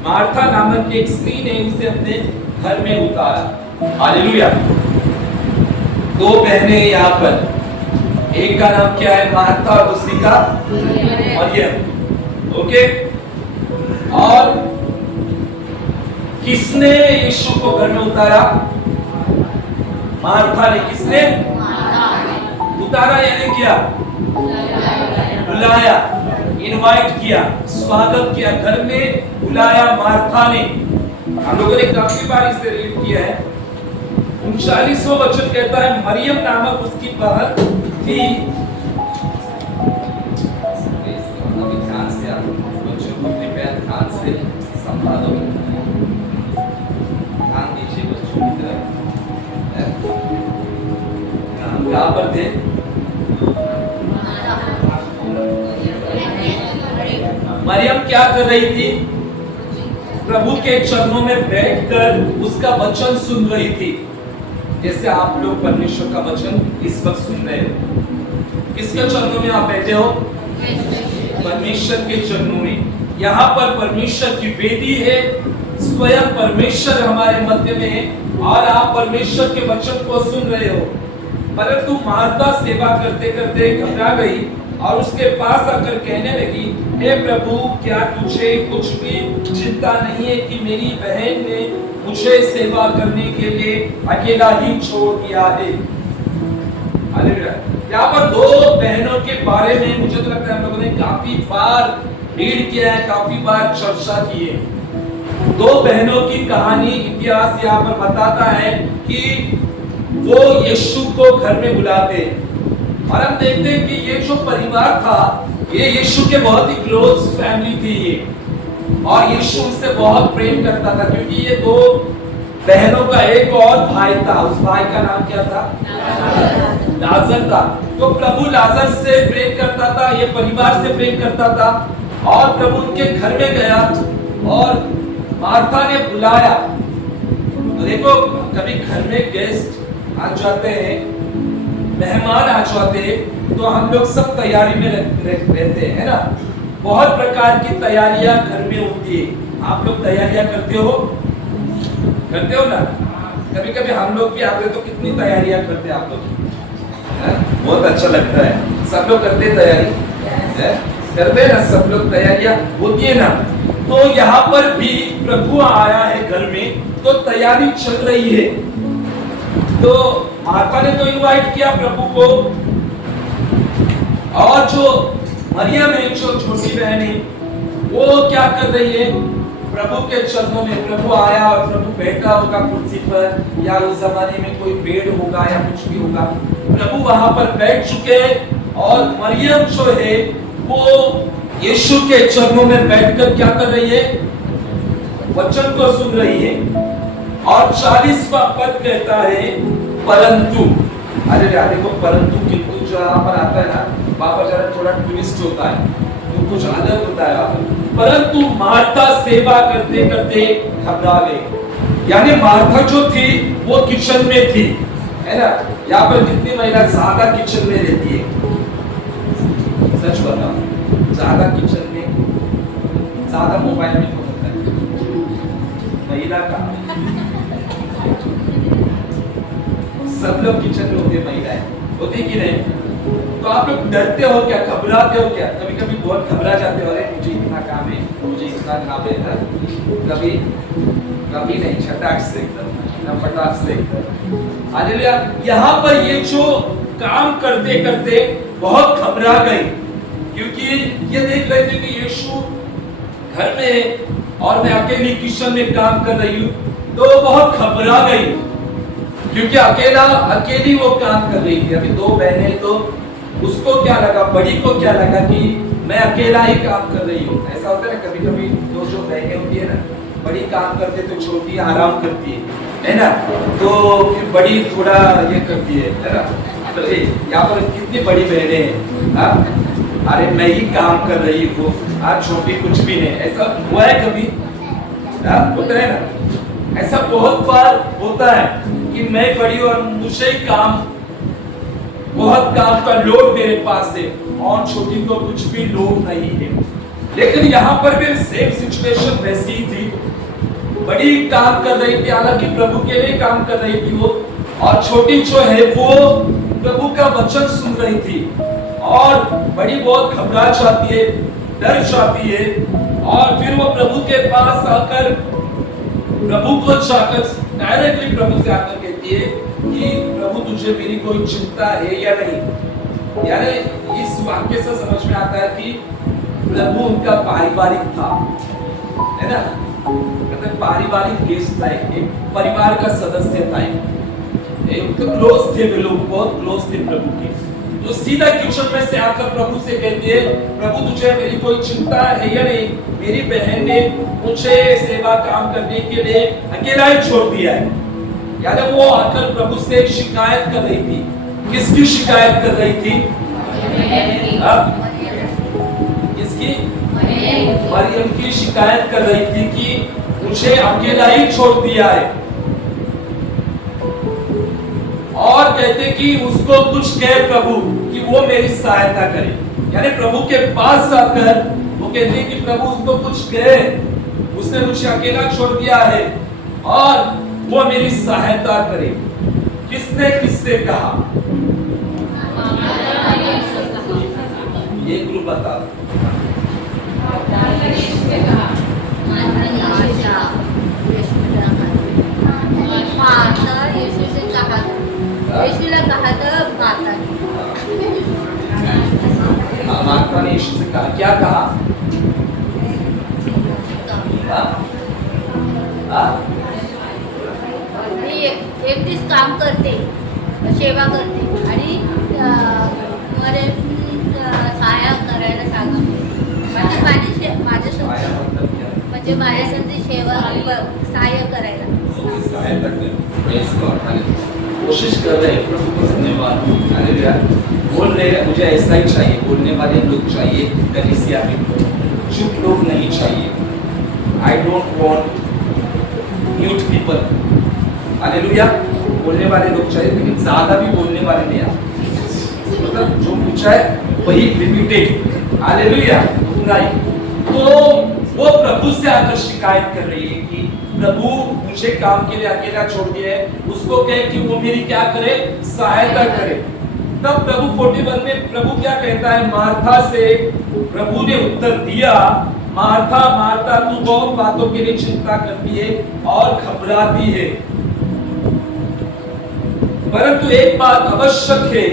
मार्था नामक एक स्त्री ने उसे अपने घर में उतारा। हालेलुया। 2 बहनें यहाँ पर, एक का नाम क्या है? मार्था और दूसरी का मरियम। ओके। और किसने यीशु को घर में उतारा? मार्था ने। किसने उतारा? यानी क्या? बुलाया, इनवाइट किया, स्वागत किया, घर में बुलाया मार्था ने। हम लोगों ने काफी बार इसे रीड किया है। 39वां वचन कहता है मरियम नामक उसकी बहन थी। अभी ध्यान से आप बच्चों को कृपया ध्यान से संभालो, ध्यान दीजिए बच्चों की तरफ। कहाँ पर थे? मरियम क्या कर रही थी? प्रभु के चरणों में बैठकर उसका वचन सुन रही थी। जैसे आप लोग परमेश्वर का वचन इस वक्त सुन रहे हो। किसके चरणों में आप बैठे हो? परमेश्वर के चरणों में। यहाँ पर परमेश्वर की वेदी है, स्वयं परमेश्वर हमारे मध्य में है और आप परमेश्वर के वचन को सुन रहे हो। परंतु मार्था सेवा करते करते घबरा गई और उसके पास आकर कहने लगी, हे प्रभु, क्या तुझे कुछ भी चिंता नहीं है कि मेरी बहन ने मुझे सेवा करने के लिए अकेला ही छोड़ दिया है? हालेलुया। यहाँ पर 2 बहनों के बारे में मुझे तो लगता है हम लोगों ने काफी बार रीड किया है, काफी बार चर्चा की है। 2 बहनों की कहानी, इतिहास यहाँ पर बताता है कि वो यीशु को घर में बुलाते और हम देखते हैं कि ये जो परिवार था ये यीशु के बहुत ही क्लोज फैमिली थी ये, और यीशु उनसे बहुत प्रेम करता था क्योंकि ये 2 बहनों का एक और भाई था, उस भाई का नाम क्या था? लाजर था। तो प्रभु लाजर से प्रेम करता था, ये परिवार से प्रेम करता था, और प्रभु उनके घर में गया और मार्था ने बुलाया। तो देखो, कभी घर में गेस्ट आ जाते हैं, मेहमान आ जाते हैं, तो हम लोग सब तैयारी में रहते हैं ना। बहुत प्रकार की तैयारियां घर में होती है। आप लोग तैयारियां करते हो ना? कभी कभी हम लोग भी आते तो कितनी तैयारियां करते हैं आप लोग, बहुत अच्छा लगता है। सब लोग करते हैं तैयारी, करते हैं ना, सब लोग तैयारियां होती है ना। तो यहाँ पर भी प्रभु आया है घर में, तो तैयारी चल रही है। तो मार्था ने तो इनवाइट किया प्रभु को, और जो मरियम है, जो छोटी बहन है, वो क्या कर रही है? प्रभु के चरणों में प्रभु आया और प्रभु बैठा होगा कुर्सी पर, या उस जमाने में कोई पेड़ होगा या कुछ भी होगा, प्रभु वहां पर बैठ चुके हैं। और मरियम जो है वो यीशु के चरणों में बैठकर क्या कर रही है? वचन को सुन रही है। और 40वां पद कहता है परंतु, अरे देखो, परंतु किंतु जो यहाँ पर आता है ना, वहां पर जरा थोड़ा ट्विस्ट होता है, तो कुछ अलग होता है। परंतु मार्था सेवा करते करते घबरा गई। यानी मार्था जो थी वो किचन में थी, है ना। यहाँ पर कितनी महिला ज्यादा किचन में रहती है? सच बताओ, ज्यादा किचन में, ज्यादा मोबाइल में कौन होता है? महिला का। सब लोग किचन में होते, महिलाएं होती कि नहीं? तो आप लोग डरते हो क्या? घबराते हो क्या? कभी कभी बहुत घबरा जाते हो, अरे मुझे इतना काम है, मुझे इतना काम है ना। कभी कभी नहीं, छटाक से एकदम, फटाक से एकदम। हालेलुया। यहाँ पर ये जो काम करते करते बहुत घबरा गई, क्योंकि ये देख रहे थे कि यीशु घर में है और मैं अकेली किचन में काम कर रही हूँ, तो बहुत घबरा गई, क्योंकि अकेली वो काम कर रही थी। अभी दो बहनें, तो उसको क्या लगा, बड़ी को क्या लगा कि मैं अकेला ही काम कर रही हूँ। ऐसा होता है ना, कभी कभी दो जो बहनें होती है ना, बड़ी काम करते तो छोटी आराम करती है ना। तो फिर बड़ी थोड़ा ये करती है ना। तो यहाँ पर कितनी बड़ी बहनें हैं, अरे मैं ही काम कर रही हूँ, आज छोटी कुछ भी नहीं। ऐसा हुआ है कभी? होता है ना, ऐसा बहुत बार होता है कि मैं बड़ी और मुझे ही काम, बहुत काम का लोड मेरे पास है, और छोटी को कुछ भी लोड नहीं है। लेकिन यहाँ पर भी सेम सिचुएशन वैसी ही थी। बड़ी काम कर रही थी, हालांकि प्रभु के लिए काम कर रही थी वो, और छोटी जो है वो प्रभु का वचन सुन रही थी। और बड़ी बहुत घबरा जाती है, डर जाती है, और फिर वो प्रभु के पास आकर, प्रभु को जाकर डायरेक्टली प्रभु से आकर कहती है कि प्रभु तुझे मेरी कोई चिंता है या नहीं। यानी इस वाक्य से समझ में आता है कि प्रभु उनका पारिवारिक था, है ना। मतलब पारिवारिक गेस्ट था, एक परिवार का सदस्य था, एक तो क्लोज थे वे लोग, बहुत क्लोज थे प्रभु के। तो सीधा किचन में से आकर प्रभु से कहती है, प्रभु तुझे मेरी कोई चिंता है या नहीं? मेरी बहन ने मुझे सेवा काम करने के लिए अकेला ही छोड़ दिया है। यानी वो आकर प्रभु से शिकायत कर रही थी। किसकी शिकायत कर रही थी? किसकी? मरियम की शिकायत कर रही थी कि मुझे अकेला ही छोड़ दिया है। और कहते कि उसको कुछ कहे प्रभु कि वो मेरी सहायता करे। यानी प्रभु के पास आकर वो कहते कि प्रभु उसको कुछ कहे, उसने मुझे अकेला छोड़ दिया है और वो मेरी सहायता करे। किसने किससे कहा? ये ग्रुप बता। यीशुला कहा था मार्था ने यीशु से कहा, क्या कहा? एकटीच काम करते, सेवा करते आणि मला सहाय्य करायला सांगा, म्हणजे माझ्यासोबत सेवा सहाय्य करायला। सहायता कर। Praise God, hallelujah. कोशिश कर रहे हैं, प्रभु को धन्यवाद, हालेलुया। बोल रहे हैं मुझे ऐसा ही चाहिए, बोलने वाले लोग चाहिए कलीसिया में, चुप लोग नहीं चाहिए। I don't want mute people, hallelujah. बोलने वाले लोग चाहिए, लेकिन ज्यादा भी बोलने वाले नहीं आते। मतलब जो पूछा है वही रिपीटेड, हालेलुया, उतना ही। तो वो प्रभु से आकर शिकायत कर रही है कि प्रभु मुझे काम के लिए अकेला छोड़ दिया है, उसको कहे कि वो मेरी क्या करे, सहायता करे। तब प्रभु 41 में प्रभु क्या कहता है मार्था से? प्रभु ने उत्तर दिया, मार्था मार्था तू बहुत बातों के लिए चिंता करती है और घबराती है, परंतु एक बात आवश्यक है,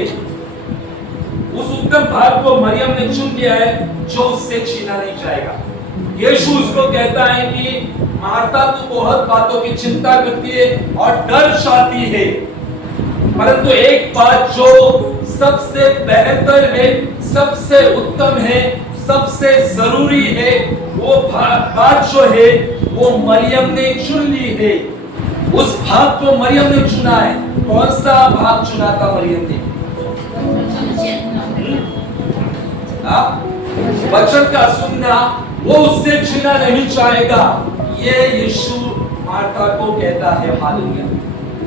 उस उत्तम भाग को मरियम ने चुन लिया है जो उससे छीना नहीं जाएगा। यीशु उसको कहता है कि मार्था तू बहुत बातों की चिंता करती है और डर जाती है, परंतु एक बात जो सबसे बेहतर है, सबसे उत्तम है, सबसे जरूरी है, वो बात जो है वो मरियम ने चुन ली है। उस भाग को मरियम ने चुना है। कौन सा भाग चुना था मरियम ने? वचन का सुनना, वो उससे छीना नहीं चाहेगा। ये यीशु मार्था को कहता है, हालेलुया।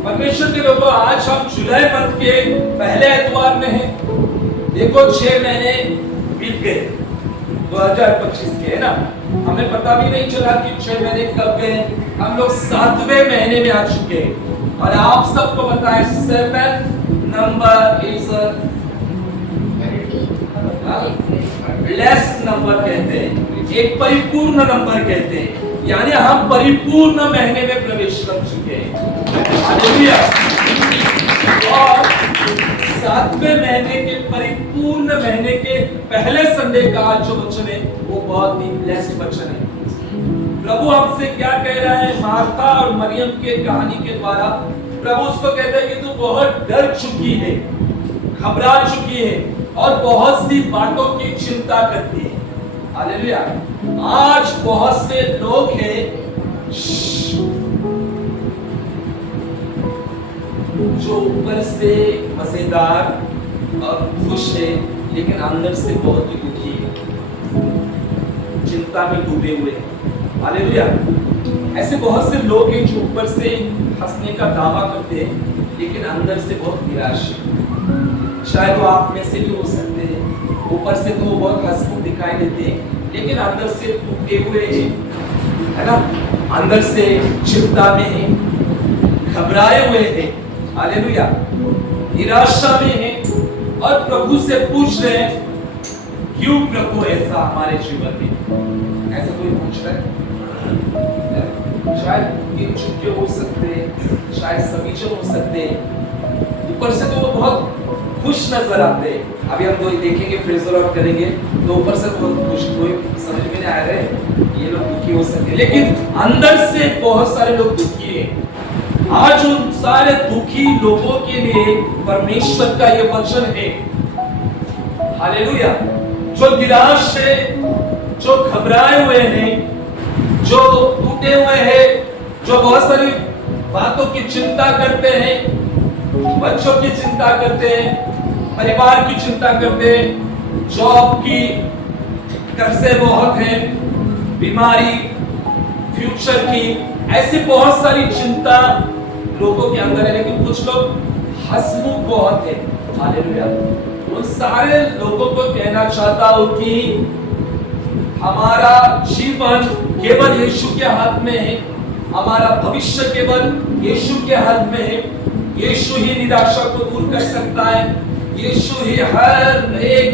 परमेश्वर के लोगों, आज हम जुलाई मंथ के पहले एतवार में हैं। देखो 6 महीने बीत गए 2025 के, है ना? हमें पता भी नहीं चला कि 6 महीने कब गए। हम लोग 7वें महीने में आ चुके हैं और आप सबको पता है 7 नंबर इज ब्लेस्ड नंबर कहते हैं, एक परिपूर्ण नंबर कहते हैं, यानी हम परिपूर्ण महीने में प्रवेश कर चुके हैं, हालेलुया। और 7वें महीने के परिपूर्ण महीने के पहले संडे का आज जो वचन है वो बहुत ही ब्लेस्ड वचन है। प्रभु हमसे क्या कह रहा है? मार्था और मरियम के कहानी के द्वारा प्रभु उसको कहता है कि तू बहुत डर चुकी है, घबरा चुकी है और बहुत सी बातों की चिंता करती है, हालेलुया। आज बहुत से लोग हैं जो ऊपर से मजेदार और खुश है, लेकिन अंदर से बहुत ही दुखी है, चिंता में डूबे हुए हैं, हालेलुया। ऐसे बहुत से लोग हैं जो ऊपर से हंसने का दावा करते हैं, लेकिन अंदर से बहुत निराश है। शायद वो आप में से भी हो सकते हैं। ऊपर से तो वो बहुत हंसमुख दिखाई देते हैं, लेकिन अंदर से टूटे हुए हैं, है ना? अंदर से चिंता में हैं, घबराए हुए हैं, हालेलुया, निराशा में हैं और प्रभु से पूछ रहे हैं, क्यों प्रभु ऐसा हमारे जीवन में? ऐसा कोई पूछ रहा है? शायद इन चुपके हो सकते हैं, शायद समीचन हो सकते हैं। ऊपर से तो वो बहुत खुश नजर आते हैं। अभी हम तो देखेंगे, प्रेज़ द लॉर्ड करेंगे, तो ऊपर से बहुत खुश, कोई समझ में नहीं आ रहे ये लोग दुखी हो सकते हैं, लेकिन अंदर से बहुत सारे लोग दुखी हैं। आज उन सारे दुखी लोगों के लिए परमेश्वर का ये वचन है, हालेलुया। जो निराश है, जो घबराए हुए हैं, जो टूटे हुए हैं, जो बहुत सारी बातों की चिंता करते हैं, बच्चों की चिंता करते हैं, परिवार की चिंता करते हैं, जॉब की कर्जे बहुत हैं, बीमारी, फ्यूचर की, ऐसी बहुत सारी चिंता लोगों के अंदर है। लेकिन कुछ लोग हंसमुख बहुत है, हालेलुया। उन सारे लोगों को कहना चाहता हूं कि हमारा जीवन केवल यीशु के हाथ में है, हमारा भविष्य केवल यीशु के हाथ में है। यीशु ही निराशा को दूर कर सकता है, यीशु ही हर एक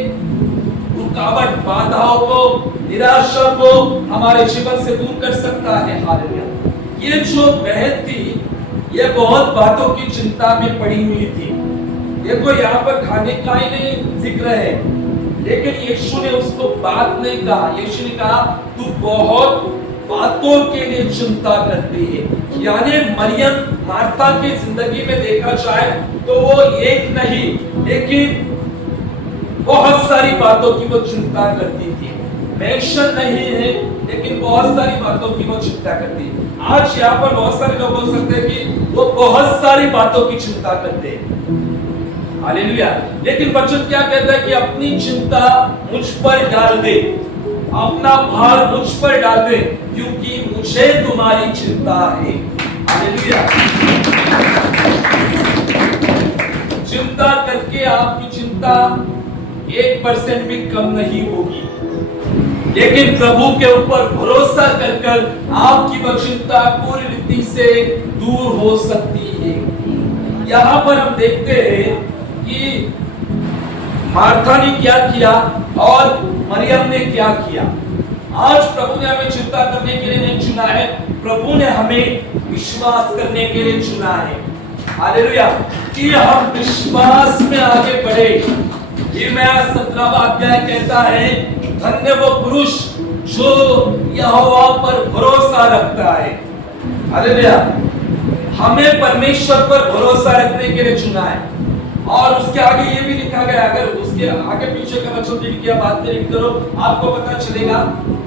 रुकावट, बाधाओं को, निराशा को हमारे जीवन से दूर कर सकता है, हालेलुया। ये जो बहन थी, ये बहुत बातों की चिंता में पड़ी हुई थी। देखो यहाँ पर खाने का ही नहीं जिक्र है, लेकिन यीशु ने उसको बात नहीं कहा। यीशु ने कहा तू बहुत बातों के लिए चिंता करती है। यानी मरियम, मार्था की जिंदगी में देखा जाए तो वो एक नहीं, लेकिन बहुत सारी बातों की वो चिंता करती थी। मेंशन नहीं है, लेकिन बहुत सारी बातों की वो चिंता करती है। आज यहाँ पर बहुत सारे लोग हो सकते हैं कि वो बहुत सारी बातों की चिंता करते हैं, हालेलुया। लेकिन वचन क्या कहता है कि अपनी चिंता मुझ पर डाल दे, अपना भार मुझ पर डाल दे, क्योंकि मुझे तुम्हारी चिंता है, हालेलुया। चिंता करके आपकी चिंता 1% भी कम नहीं होगी, लेकिन प्रभु के ऊपर भरोसा कर आपकी वह चिंता पूरी रीति से दूर हो सकती है। यहाँ पर हम देखते हैं कि मार्था ने क्या किया और मरियम ने क्या किया। आज प्रभु ने हमें चिंता करने के लिए नहीं चुना है, प्रभु ने हमें विश्वास करने के लिए चुना है, हालेलुया, कि हम विश्वास में आगे बढ़े। यिर्मयाह 17वां अध्याय कहता है, धन्य वो पुरुष जो यहोवा पर भरोसा रखता है, हालेलुया। हमें परमेश्वर पर भरोसा रखने के लिए चुना है। और उसके आगे ये भी लिखा गया, अगर उसके आगे पीछे का वचन रीड किया, बात में रीड करो, आपको पता चलेगा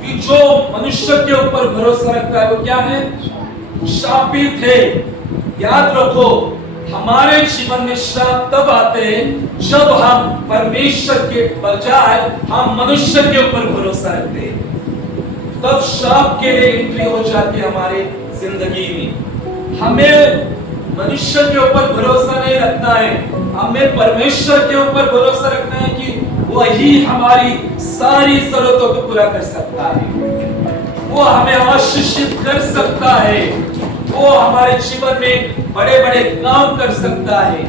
कि जो मनुष्य के ऊपर भरोसा रखता है वो क्या है, शापित है। याद रखो, हमारे जीवन में श्राप तब आते हैं जब हम परमेश्वर के बजाय हम मनुष्य के ऊपर भरोसा रखते हैं, तब श्राप के लिए एंट्री हो जाती है हमारे जिंदगी में। हमें मनुष्य के ऊपर भरोसा नहीं रखना है, हमें परमेश्वर के ऊपर भरोसा रखना है कि वही हमारी सारी जरूरतों को पूरा कर सकता है, वो हमें आशीषित कर सकता है, वो हमारे जीवन में बड़े बड़े काम कर सकता है,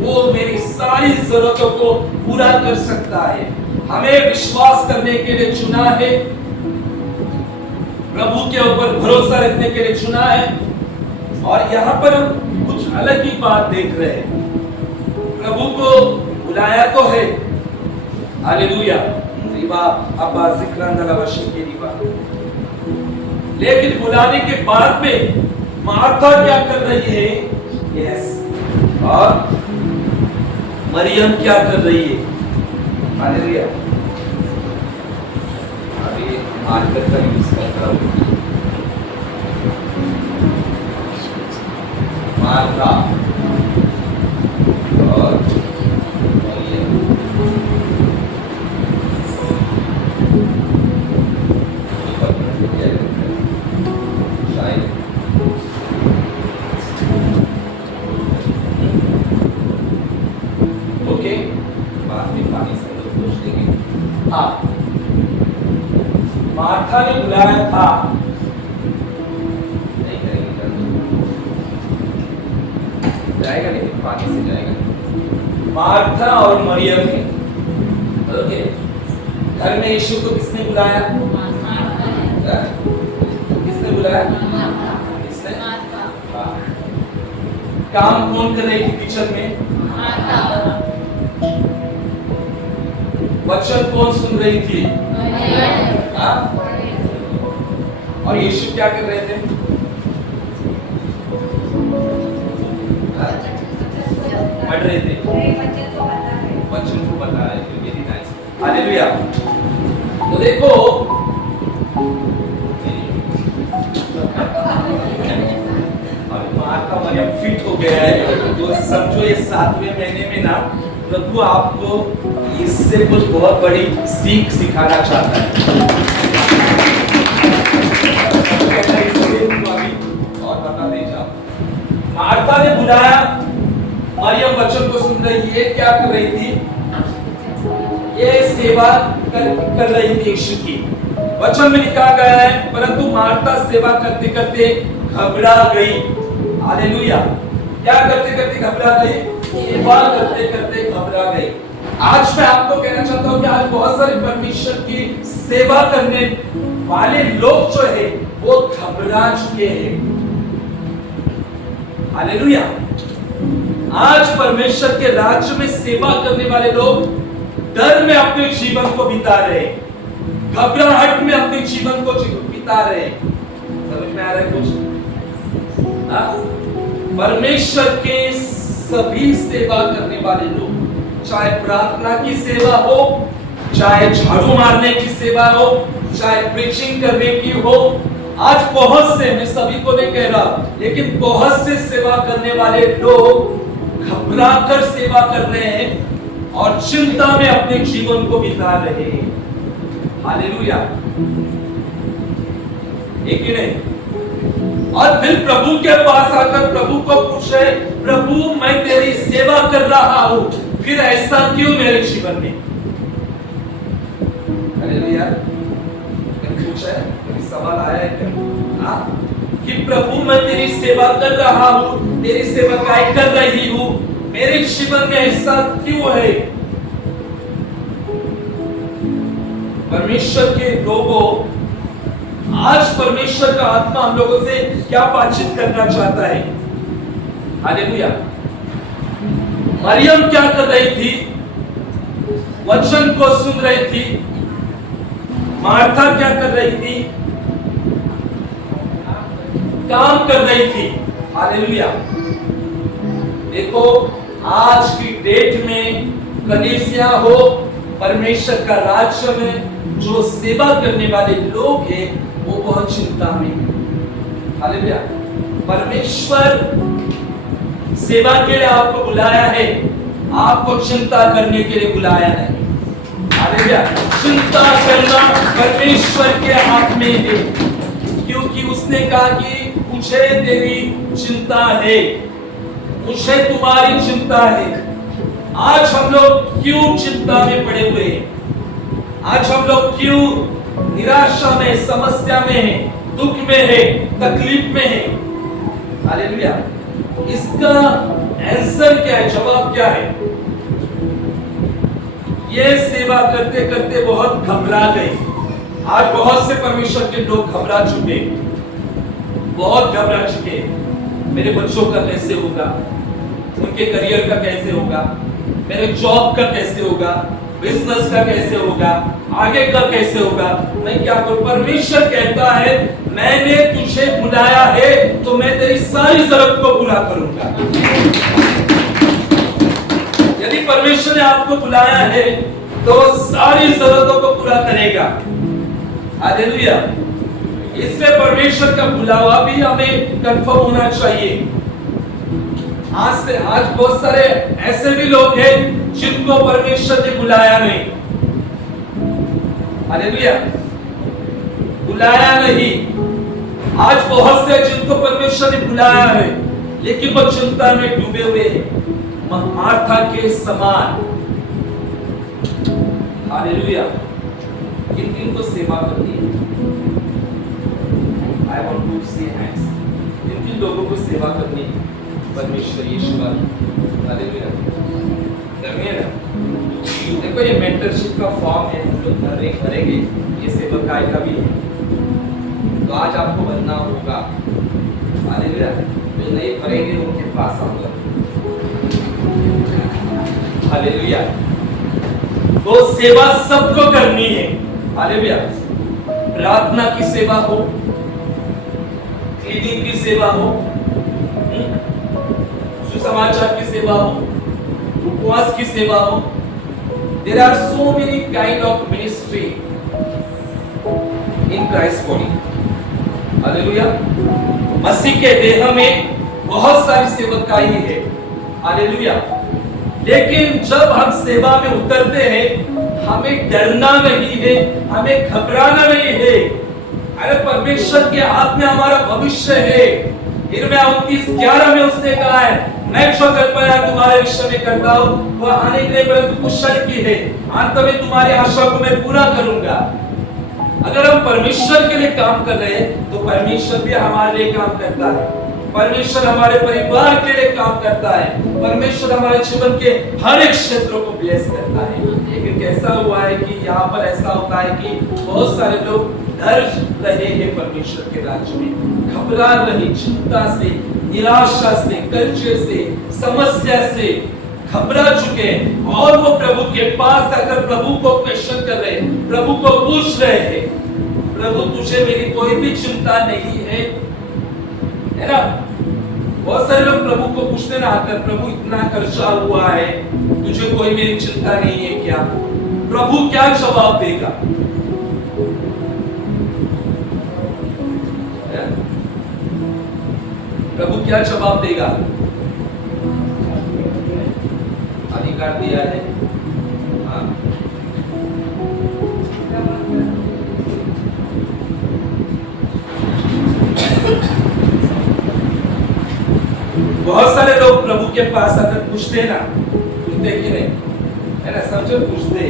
वो मेरी सारी जरूरतों को पूरा कर सकता है। हमें विश्वास करने के लिए चुना है, प्रभु के ऊपर भरोसा रखने के लिए चुना है। और यहाँ पर हम कुछ अलग ही बात देख रहे हैं। प्रभु को बुलाया तो है, हालेलुया, लेकिन बुलाने के बाद में मार्था क्या कर रही है, यस, और मरियम क्या कर रही है, हालेलुया। अभी आज तक का यूज करता हूं, मार्था और मरियम। ओके, बाद में पानी से लोग पूछ लेंगे। हाँ, मार्था ने बुलाया था, नहीं करेंगे, जाएगा, लेकिन पानी से जाएगा। मार्था और मरियम ने, ओके, घर में यीशु को किसने बुलाया, किसने बुलाया, किसने, काम कौन कर रही थी किचन में, वचन कौन सुन रही थी, और यीशु क्या कर रहे थे, पढ़ रहे थे, वचन को बता रहे थे। Very nice, hallelujah. तो देखो, मार्था मरियम फिट हो गया है, तो समझो ये 7वें महीने में ना प्रभु आपको इससे कुछ बहुत बड़ी सीख सिखाना चाहता है। और बता दे जाओ, मार्था ने बुलाया, मरियम वचन को सुन रही है, क्या कर रही थी, ये सेवा कर रही थी यीशु की। वचन में लिखा गया है, परंतु मार्था सेवा करते करते घबरा गई, हालेलुया। क्या करते करते घबरा गई, सेवा करते करते घबरा गई। आज मैं आपको कहना चाहता हूं कि आज बहुत सारे परमेश्वर की सेवा करने वाले लोग जो है वो घबरा चुके हैं, हालेलुया। आज परमेश्वर के राज्य में सेवा करने वाले लोग डर में अपने जीवन को बिता रहे, घबराहट में अपने जीवन को बिता रहे। समझ में आ रहा है कुछ? परमेश्वर के सभी सेवा करने वाले लोग, चाहे प्रार्थना की सेवा हो, चाहे झाड़ू मारने की सेवा हो, चाहे प्रीचिंग करने की हो, आज बहुत से, मैं सभी को नहीं कह रहा, लेकिन बहुत से सेवा करने वाले लोग घबरा कर सेवा कर रहे हैं और चिंता में अपने जीवन को बिता रहे हैं। हालेलुया, एक ही नहीं। और फिर प्रभु के पास आकर प्रभु को पूछे, प्रभु मैं तेरी सेवा कर रहा हूं, फिर ऐसा क्यों मेरे जीवन में? हालेलुया, पूछा है, कोई सवाल आया है क्या? कि प्रभु मैं तेरी सेवा कर रहा हूं, तेरी सेवकाई कर रही हूं, मेरे जीवन में ऐसा क्यों है? परमेश्वर के लोगों, आज परमेश्वर का आत्मा हम लोगों से क्या बातचीत करना चाहता है? हालेलुया। मरियम क्या कर रही थी? वचन को सुन रही थी। मार्था क्या कर रही थी? काम कर रही थी। हालेलुया। देखो, आज की डेट में कलीसिया हो, परमेश्वर का राज्य में जो सेवा करने वाले लोग हैं वो बहुत चिंता में हैं। हालेलुया। परमेश्वर सेवा के लिए आपको बुलाया है, आपको चिंता करने के लिए बुलाया नहीं। हालेलुया। चिंता करना परमेश्वर के हाथ में है, क्योंकि उसने कहा कि मुझे तेरी चिंता है, मुझे तुम्हारी चिंता है। आज हम लोग क्यों चिंता में पड़े हुए हैं? आज हम लोग क्यों निराशा में, समस्या में हैं, दुख में हैं, तकलीफ में हैं? हालेलुया। इसका आंसर क्या है? जवाब क्या है? ये सेवा करते करते बहुत घबरा गए। आज बहुत से परमेश्वर के लोग घबरा चुके, बहुत घबरा चुके। मेरे बच्चों का कैसे होगा, उनके करियर का कैसे होगा, मेरे जॉब का कैसे होगा, बिजनेस का कैसे होगा, आगे का कैसे होगा, मैं क्या करूं? परमेश्वर कहता है मैंने तुझे बुलाया है तो मैं तेरी सारी जरूरत को पूरा करूंगा। यदि परमेश्वर ने आपको बुलाया है तो सारी जरूरतों को पूरा करेगा। हालेलुया। इसलिए परमेश्वर का बुलावा भी हमें कंफर्म होना चाहिए। आज बहुत सारे ऐसे भी लोग हैं जिनको परमेश्वर ने बुलाया नहीं। हालेलुया, बुलाया नहीं। आज बहुत से जिनको परमेश्वर ने बुलाया है लेकिन वो चिंता में डूबे हुए हैं, मार्था के समान। हालेलुया। किन को सेवा करनी है? I want to say hands. किन लोगों को सेवा करनी है? परमेश्वर यीशु का। हालेलुया। करनी है ना? देखो, ये मेंटरशिप का फॉर्म है, हम लोग भरेंगे, ये सेवकाई का भी है। तो आज आपको बनना होगा। हालेलुया। जो नहीं भरेंगे उनके पास आऊंगा। हालेलुया। तो सेवा सबको करनी है। हालेलुया। प्रार्थना की सेवा हो, क्लीनिंग की सेवा हो, सुसमाचार की सेवा हो, उपवास की सेवा हो। There are so many kind of ministry in Christ body. Hallelujah. मसीह के देह में बहुत सारी सेवकाई है। हालेलुया। लेकिन जब हम सेवा में उतरते हैं, हमें डरना नहीं है, हमें घबराना नहीं है। अरे परमेश्वर के हाथ में हमारा भविष्य है। यिर्मयाह 29:11 में उसने कहा है, मैं जो कल्पना तुम्हारे विषय में करता हूं वह हानि के लिए परंतु कुशल की है, अंत में तुम्हारी आशा को मैं पूरा करूंगा। अगर हम परमेश्वर के लिए काम कर रहे हैं तो परमेश्वर भी हमारे लिए काम करता है। परमेश्वर हमारे परिवार के लिए काम करता है। परमेश्वर हमारे जीवन के हर एक क्षेत्रों को ब्लेस करता है। लेकिन कैसा हुआ है कि यहाँ पर ऐसा होता है कि बहुत सारे लोग डर रहे हैं परमेश्वर के राज्य में, घबरा रहे, चिंता से, निराशा से, कर्जे से, समस्या से घबरा चुके हैं और वो प्रभु के पास आकर प्रभु को क्वेश्चन कर रहे हैं, प्रभु को पूछ रहे हैं, प्रभु तुझे मेरी कोई भी चिंता नहीं है ना? बहुत सारे लोग प्रभु को पूछने ना आकर, प्रभु इतना खर्चा हुआ है, तुझे कोई मेरी चिंता नहीं है क्या? प्रभु क्या जवाब देगा? प्रभु क्या जवाब देगा? अधिकार दिया है। हाँ। बहुत सारे लोग प्रभु के पास अगर पूछते ना, पूछते कि नहीं, है ना, समझो, पूछते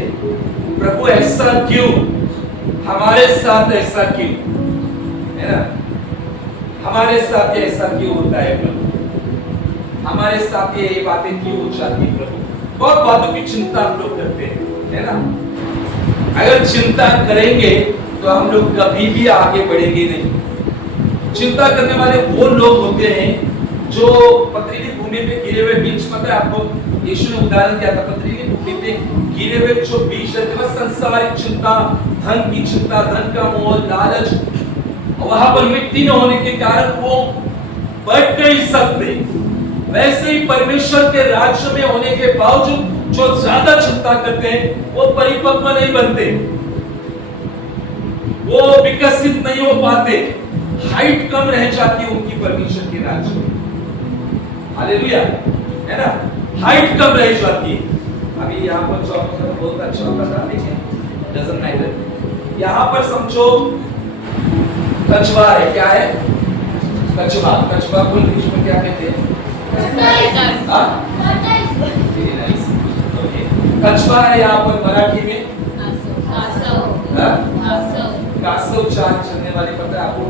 प्रभु ऐसा क्यों, हमारे साथ ऐसा क्यों, है ना, हमारे साथ ऐसा क्यों होता है प्रभु, हमारे साथ ये बातें क्यों हो जाती है प्रभु? बहुत बातों की चिंता हम लोग करते हैं, है ना। अगर चिंता करेंगे तो हम लोग कभी भी आगे बढ़ेंगे नहीं। चिंता करने वाले वो लोग होते हैं जो पथरीली भूमि पे गिरे हुए बीज, पता है आपको, यीशु ने उदाहरण दिया था, पथरीली भूमि पे गिरे हुए जो बीज रहते हैं, संसारिक चिंता, धन की चिंता, धन का मोह, लालच, वहां पर मिट्टी न होने के कारण वो बढ़ नहीं सकते। वैसे ही परमेश्वर के राज्य में होने के बावजूद जो ज्यादा चिंता करते हैं वो परिपक्व नहीं बनते, वो विकसित नहीं हो पाते, हाइट कम रह जाती है उनकी परमेश्वर के राज्य में। हालेलुया, है ना, हाइट कम रह जाती है। अभी यहाँ पर जो आपको बहुत अच्छा होता था, लेकिन डजंट मैटर। यहाँ पर समझो कछुआ है, क्या है? कछुआ। कछुआ को इंग्लिश में क्या कहते हैं? कछुआ है यहाँ पर मराठी में कासव, चाल चलने वाली, पता है आपको?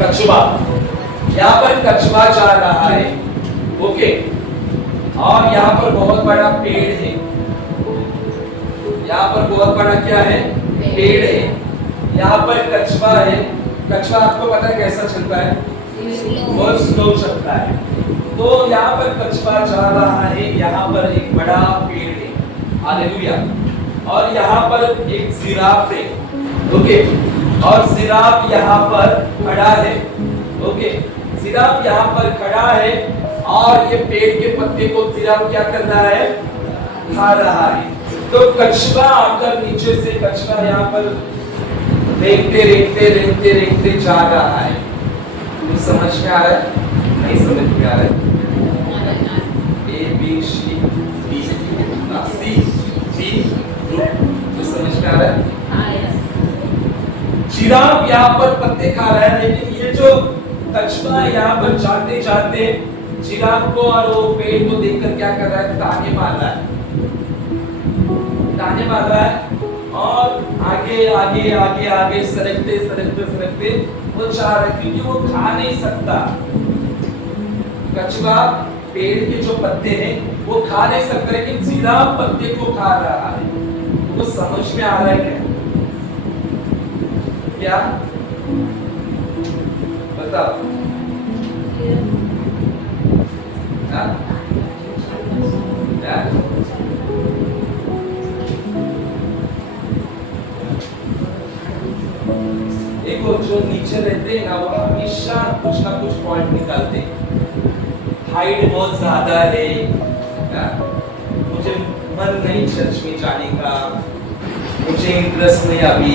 कछुआ, यहाँ पर कछुआ जा रहा है, ओके, और यहाँ पर बहुत बड़ा पेड़ है, यहाँ पर बहुत बड़ा क्या है? पेड़ है। यहाँ पर कछुआ है। कछुआ आपको पता है कैसा चलता है? बहुत स्लो चलता है। तो यहाँ पर कछुआ जा रहा है, यहाँ पर एक बड़ा पेड़ है, हालेलुया, और यहाँ पर एक जिराफ है, ओके, और जिराफ यहाँ पर खड़ा है, ओके, जिराफ यहाँ पर खड़ा है, और ये पेड़ के पत्ते को जिराफ क्या कर रहा है? खा रहा है। तो कछुआ आकर नीचे से, कछुआ यहाँ पर रेंगते रेंगते रेंगते रेंगते जा रहा है। कुछ समझ में आ रहा है? नहीं समझ में आ रहा है? A B C D C D कुछ समझ में आ रहा है? जिराफ यहाँ पर पत्ते खा रहा है, लेकिन ये जो कछुआ यहाँ पर जाते जाते जिराफ को और वो पेड़ को देखकर क्या कर रहा है? ताने मार रहा है, ताने मार रहा है, और आगे आगे आगे आगे सरकते सरकते सरकते वो जा रहा है, क्योंकि वो खा नहीं सकता। कछुआ पेड़ के जो पत्ते हैं वो खा नहीं सकता, लेकिन जिराफ पत्ते को खा रहा है। वो समझ में आ रहा है क्या? बताओ। देखो, जो नीचे रहते हैं ना, वो हमेशा कुछ ना कुछ पॉइंट निकालते हैं। हाइट बहुत ज्यादा है, मुझे मन नहीं चर्च में जाने का, मुझे इंटरेस्ट नहीं, अभी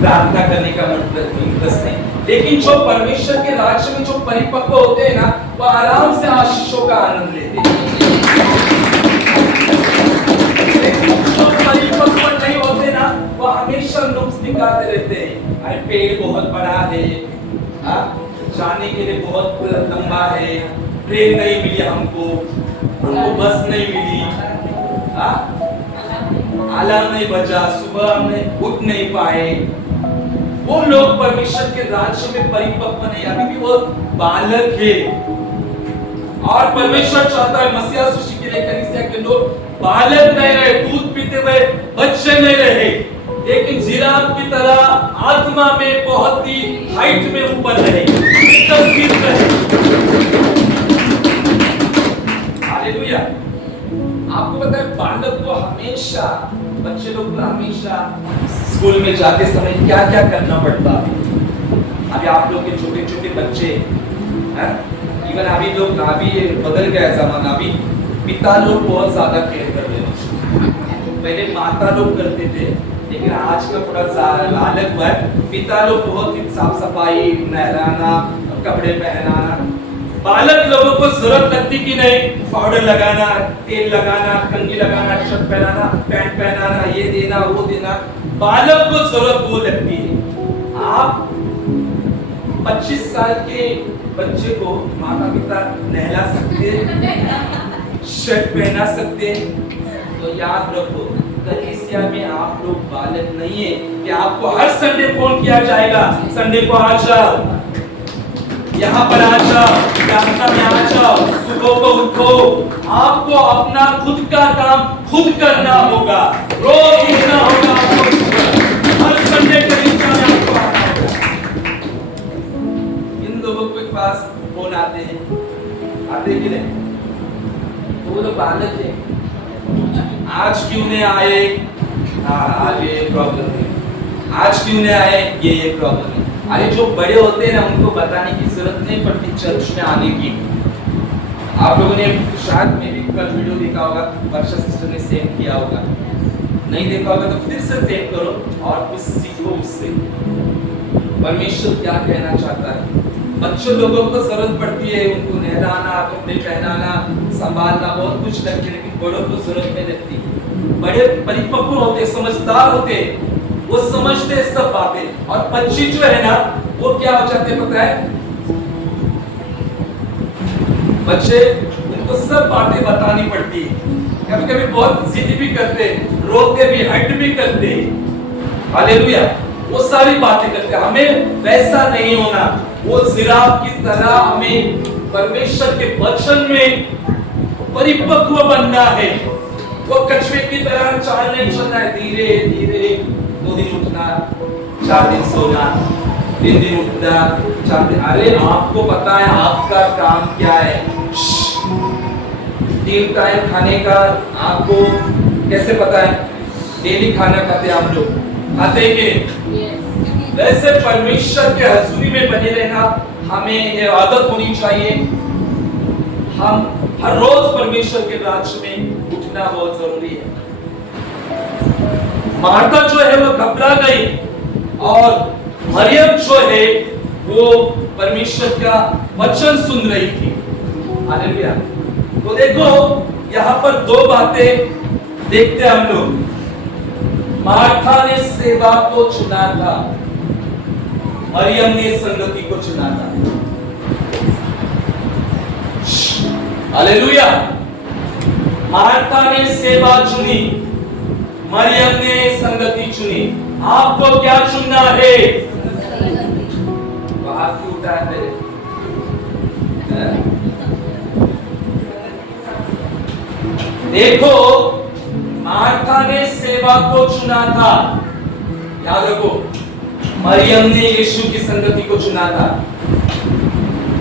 प्रार्थना करने का इंटरेस्ट नहीं। लेकिन जो परमेश्वर के राज्य में जो परिपक्व होते हैं ना, वो आराम से आशीषों का आनंद लेते हैं। जो परिपक्व नहीं होते ना, वो हमेशा नुक्स निकालते रहते हैं। अरे पेड़ बहुत बड़ा है, जाने के लिए बहुत लंबा है, ट्रेन नहीं मिली हमको बस नहीं मिली, अलार्म नहीं बजा, सुबह हमने उठ नहीं पाए। वो लोग परमेश्वर के राज्य में परिपक्व नहीं, अभी भी वो बालक है। और परमेश्वर चाहता है मसीहा सृष्टि के लिए कलीसिया के लोग बालक नहीं रहे, दूध पीते हुए बच्चे नहीं रहे, लेकिन जिराफ की तरह आत्मा में बहुत ही हाइट में ऊपर रहे, तस्वीर रहे। हालेलुया। आपको पता है बालक को हमेशा, बच्चे लोग को हमेशा स्कूल में जाते समय क्या क्या करना पड़ता है? अभी आप लोग के छोटे छोटे बच्चे हैं, इवन अभी लोग, अभी बदल गया जमाना, अभी पिता लोग बहुत ज्यादा केयर करते हैं। पहले माता लोग करते थे, लेकिन आज का थोड़ा अलग हुआ है। पिता लोग बहुत ही साफ सफाई, नहलाना, कपड़े पहनाना। बालक लोगों को जरूरत लगती कि नहीं, पाउडर लगाना, तेल लगाना, कंघी लगाना, शर्ट पहनाना, पैंट पहनाना, ये देना वो देना, बालक को जरूरत वो लगती है। आप 25 साल के बच्चे को माता पिता नहला सकते, शर्ट पहना सकते, तो याद रखो कलीसिया में आप लोग बालक नहीं है कि आपको हर संडे फोन किया जाएगा, संडे को आ जाओ, यहाँ पर आ जाओ, प्रार्थना में आ जाओ, सुबह को उठो। आपको अपना खुद का काम खुद करना होगा, रोज उठना होगा, हर संडे कलीसिया में आपको आना होगा। इन लोगों के पास फोन आते हैं कि नहीं? वो लोग बालक है, आज क्यों नहीं आए? आज ये प्रॉब्लम है, आज क्यों नहीं आए? ये प्रॉब्लम है। अरे जो बड़े होते हैं ना, उनको बताने की जरूरत नहीं पड़ती चर्च में आने की। आप लोगों ने शायद में भी कल वीडियो देखा होगा, वर्षा सिस्टर ने सेव किया होगा, नहीं देखा होगा तो फिर से सेव करो और कुछ सीखो उससे। परमेश्वर क्या कहना चाहता है? बच्चों लोगों को जरूरत पड़ती है, उनको नहलाना, कपड़े पहनाना, संभालना, बहुत कुछ लगती है, लेकिन बड़ों को जरूरत नहीं लगती। बड़े परिपक्व होते, समझदार होते, वो समझते सब बातें। और बच्चे जो है ना, वो क्या हो जाते पता है? बच्चे, उनको सब बातें बतानी पड़ती है, कभी कभी बहुत जिद भी करते, रोते भी, हट भी करते, हालेलुया, वो सारी बातें करते। हमें वैसा नहीं होना, वो जिराफ की तरह हमें परमेश्वर के वचन में परिपक्व बनना है। वो कछुए की तरह चाल नहीं चलना है, धीरे धीरे, 2 दिन उठना, 4 दिन सोना, 3 दिन उठना, 4 दिन। अरे आपको पता है आपका काम क्या है? 3 टाइम खाने का आपको कैसे पता है? डेली खाना खाते हम लोग, खाते हैं कि वैसे परमेश्वर के हजूरी में बने रहना हमें ये आदत होनी चाहिए। हम हर रोज परमेश्वर के राज्य में उठना बहुत जरूरी है। मार्था जो है वो घबरा गई और मरियम जो है वो परमेश्वर का वचन सुन रही थी। हालेलुया। तो देखो यहाँ पर 2 बातें देखते हैं हम लोग। मार्था ने सेवा को चुना था, मरियम ने संगति को चुना था। हालेलुया। मार्था ने सेवा चुनी, मरियम ने संगति चुनी। आपको क्या चुनना है? हाथ क्यों उठाया मेरे? देखो, मार्था ने सेवा को चुना था, याद रखो। मरियम ने यीशु की संगति को चुना था।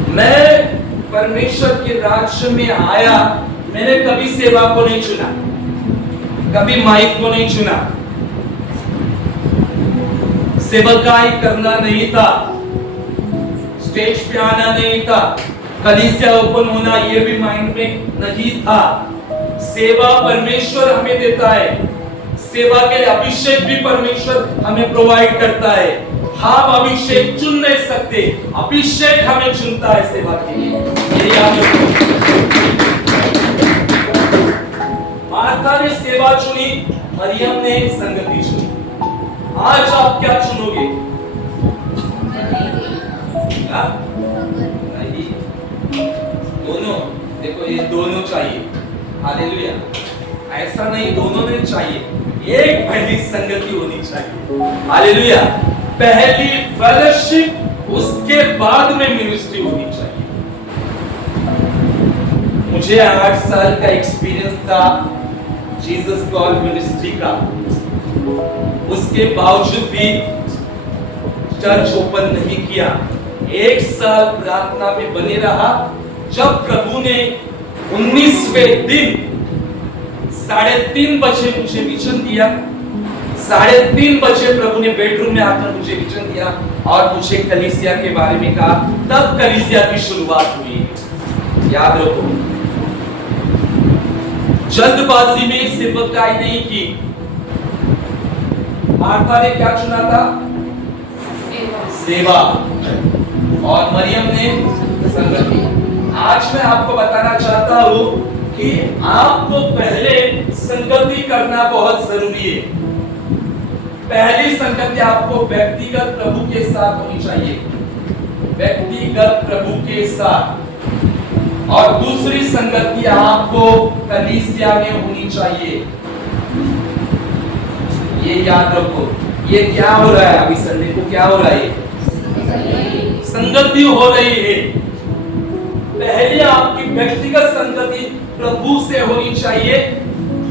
मैं परमेश्वर के राज्य में आया, मैंने कभी सेवा को नहीं चुना, कभी माइक को नहीं चुना, सेवकाई करना नहीं था, स्टेज पे आना नहीं था, कलीसिया ओपन होना ये भी माइंड में नहीं था। सेवा परमेश्वर हमें देता है, सेवा के लिए अभिषेक भी परमेश्वर हमें प्रोवाइड करता है। हम अभिषेक चुन नहीं सकते, अभिषेक हमें चुनता है सेवा के लिए। ये याद रखो। मार्था ने सेवा चुनी, मरियम ने संगति चुनी। आज आप क्या चुनोगे? नहीं, दोनों। देखो ये दोनों चाहिए। हालेलुया। ऐसा नहीं दोनों नहीं चाहिए, एक पहली संगति होनी चाहिए। हालेलुया। पहली फेलोशिप, उसके बाद में मिनिस्ट्री होनी चाहिए। मुझे 8 साल का एक्सपीरियंस था जीसस कॉल मिनिस्ट्री का, उसके बावजूद भी चर्च ओपन नहीं किया। 1 साल प्रार्थना में बने रहा। जब प्रभु ने 19वें दिन 3:30 बजे मुझे विजन दिया, 3:30 बजे प्रभु ने बेडरूम में आकर मुझे विजन दिया और मुझे कलीसिया के बारे में कहा। तब कलीसिया की शुरुआत हुई। याद रखो, जल्दबाजी में सेवकाई नहीं की, मार्था ने क्या चुना था? सेवा। और मरियम ने संगति। आज मैं आपको बताना चाहता हूं कि आपको पहले संगति करना बहुत जरूरी है। पहली संगति आपको व्यक्तिगत प्रभु के साथ होनी चाहिए, व्यक्तिगत प्रभु के साथ। और दूसरी संगति आपको कलीसिया में होनी चाहिए। ये याद रखो। ये क्या हो रहा है अभी संडे को? क्या हो रहा है? संगति हो रही है। पहले आपकी व्यक्तिगत संगति प्रभु से होनी चाहिए,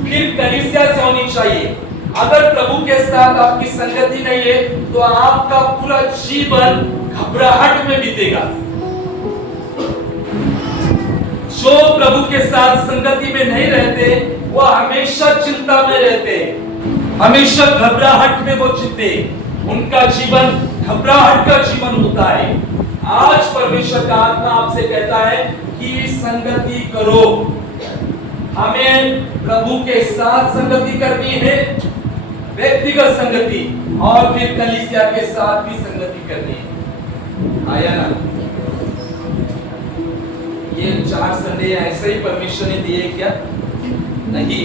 फिर कलीसिया से होनी चाहिए। अगर प्रभु के साथ आपकी संगति नहीं है तो आपका पूरा जीवन घबराहट में बीतेगा। जो प्रभु के साथ संगति में नहीं रहते वो हमेशा चिंता में रहते, हमेशा घबराहट में वो जीते। उनका जीवन घबराहट का जीवन होता है। आज परमेश्वर का आत्मा आपसे कहता है कि संगति करो। हमें प्रभु के साथ संगति करनी है, व्यक्तिगत संगति, और फिर कलीसिया के साथ भी संगति करनी है। आया ना? ये 4 संडे ऐसे ही परमेश्वर ने दिए क्या? नहीं।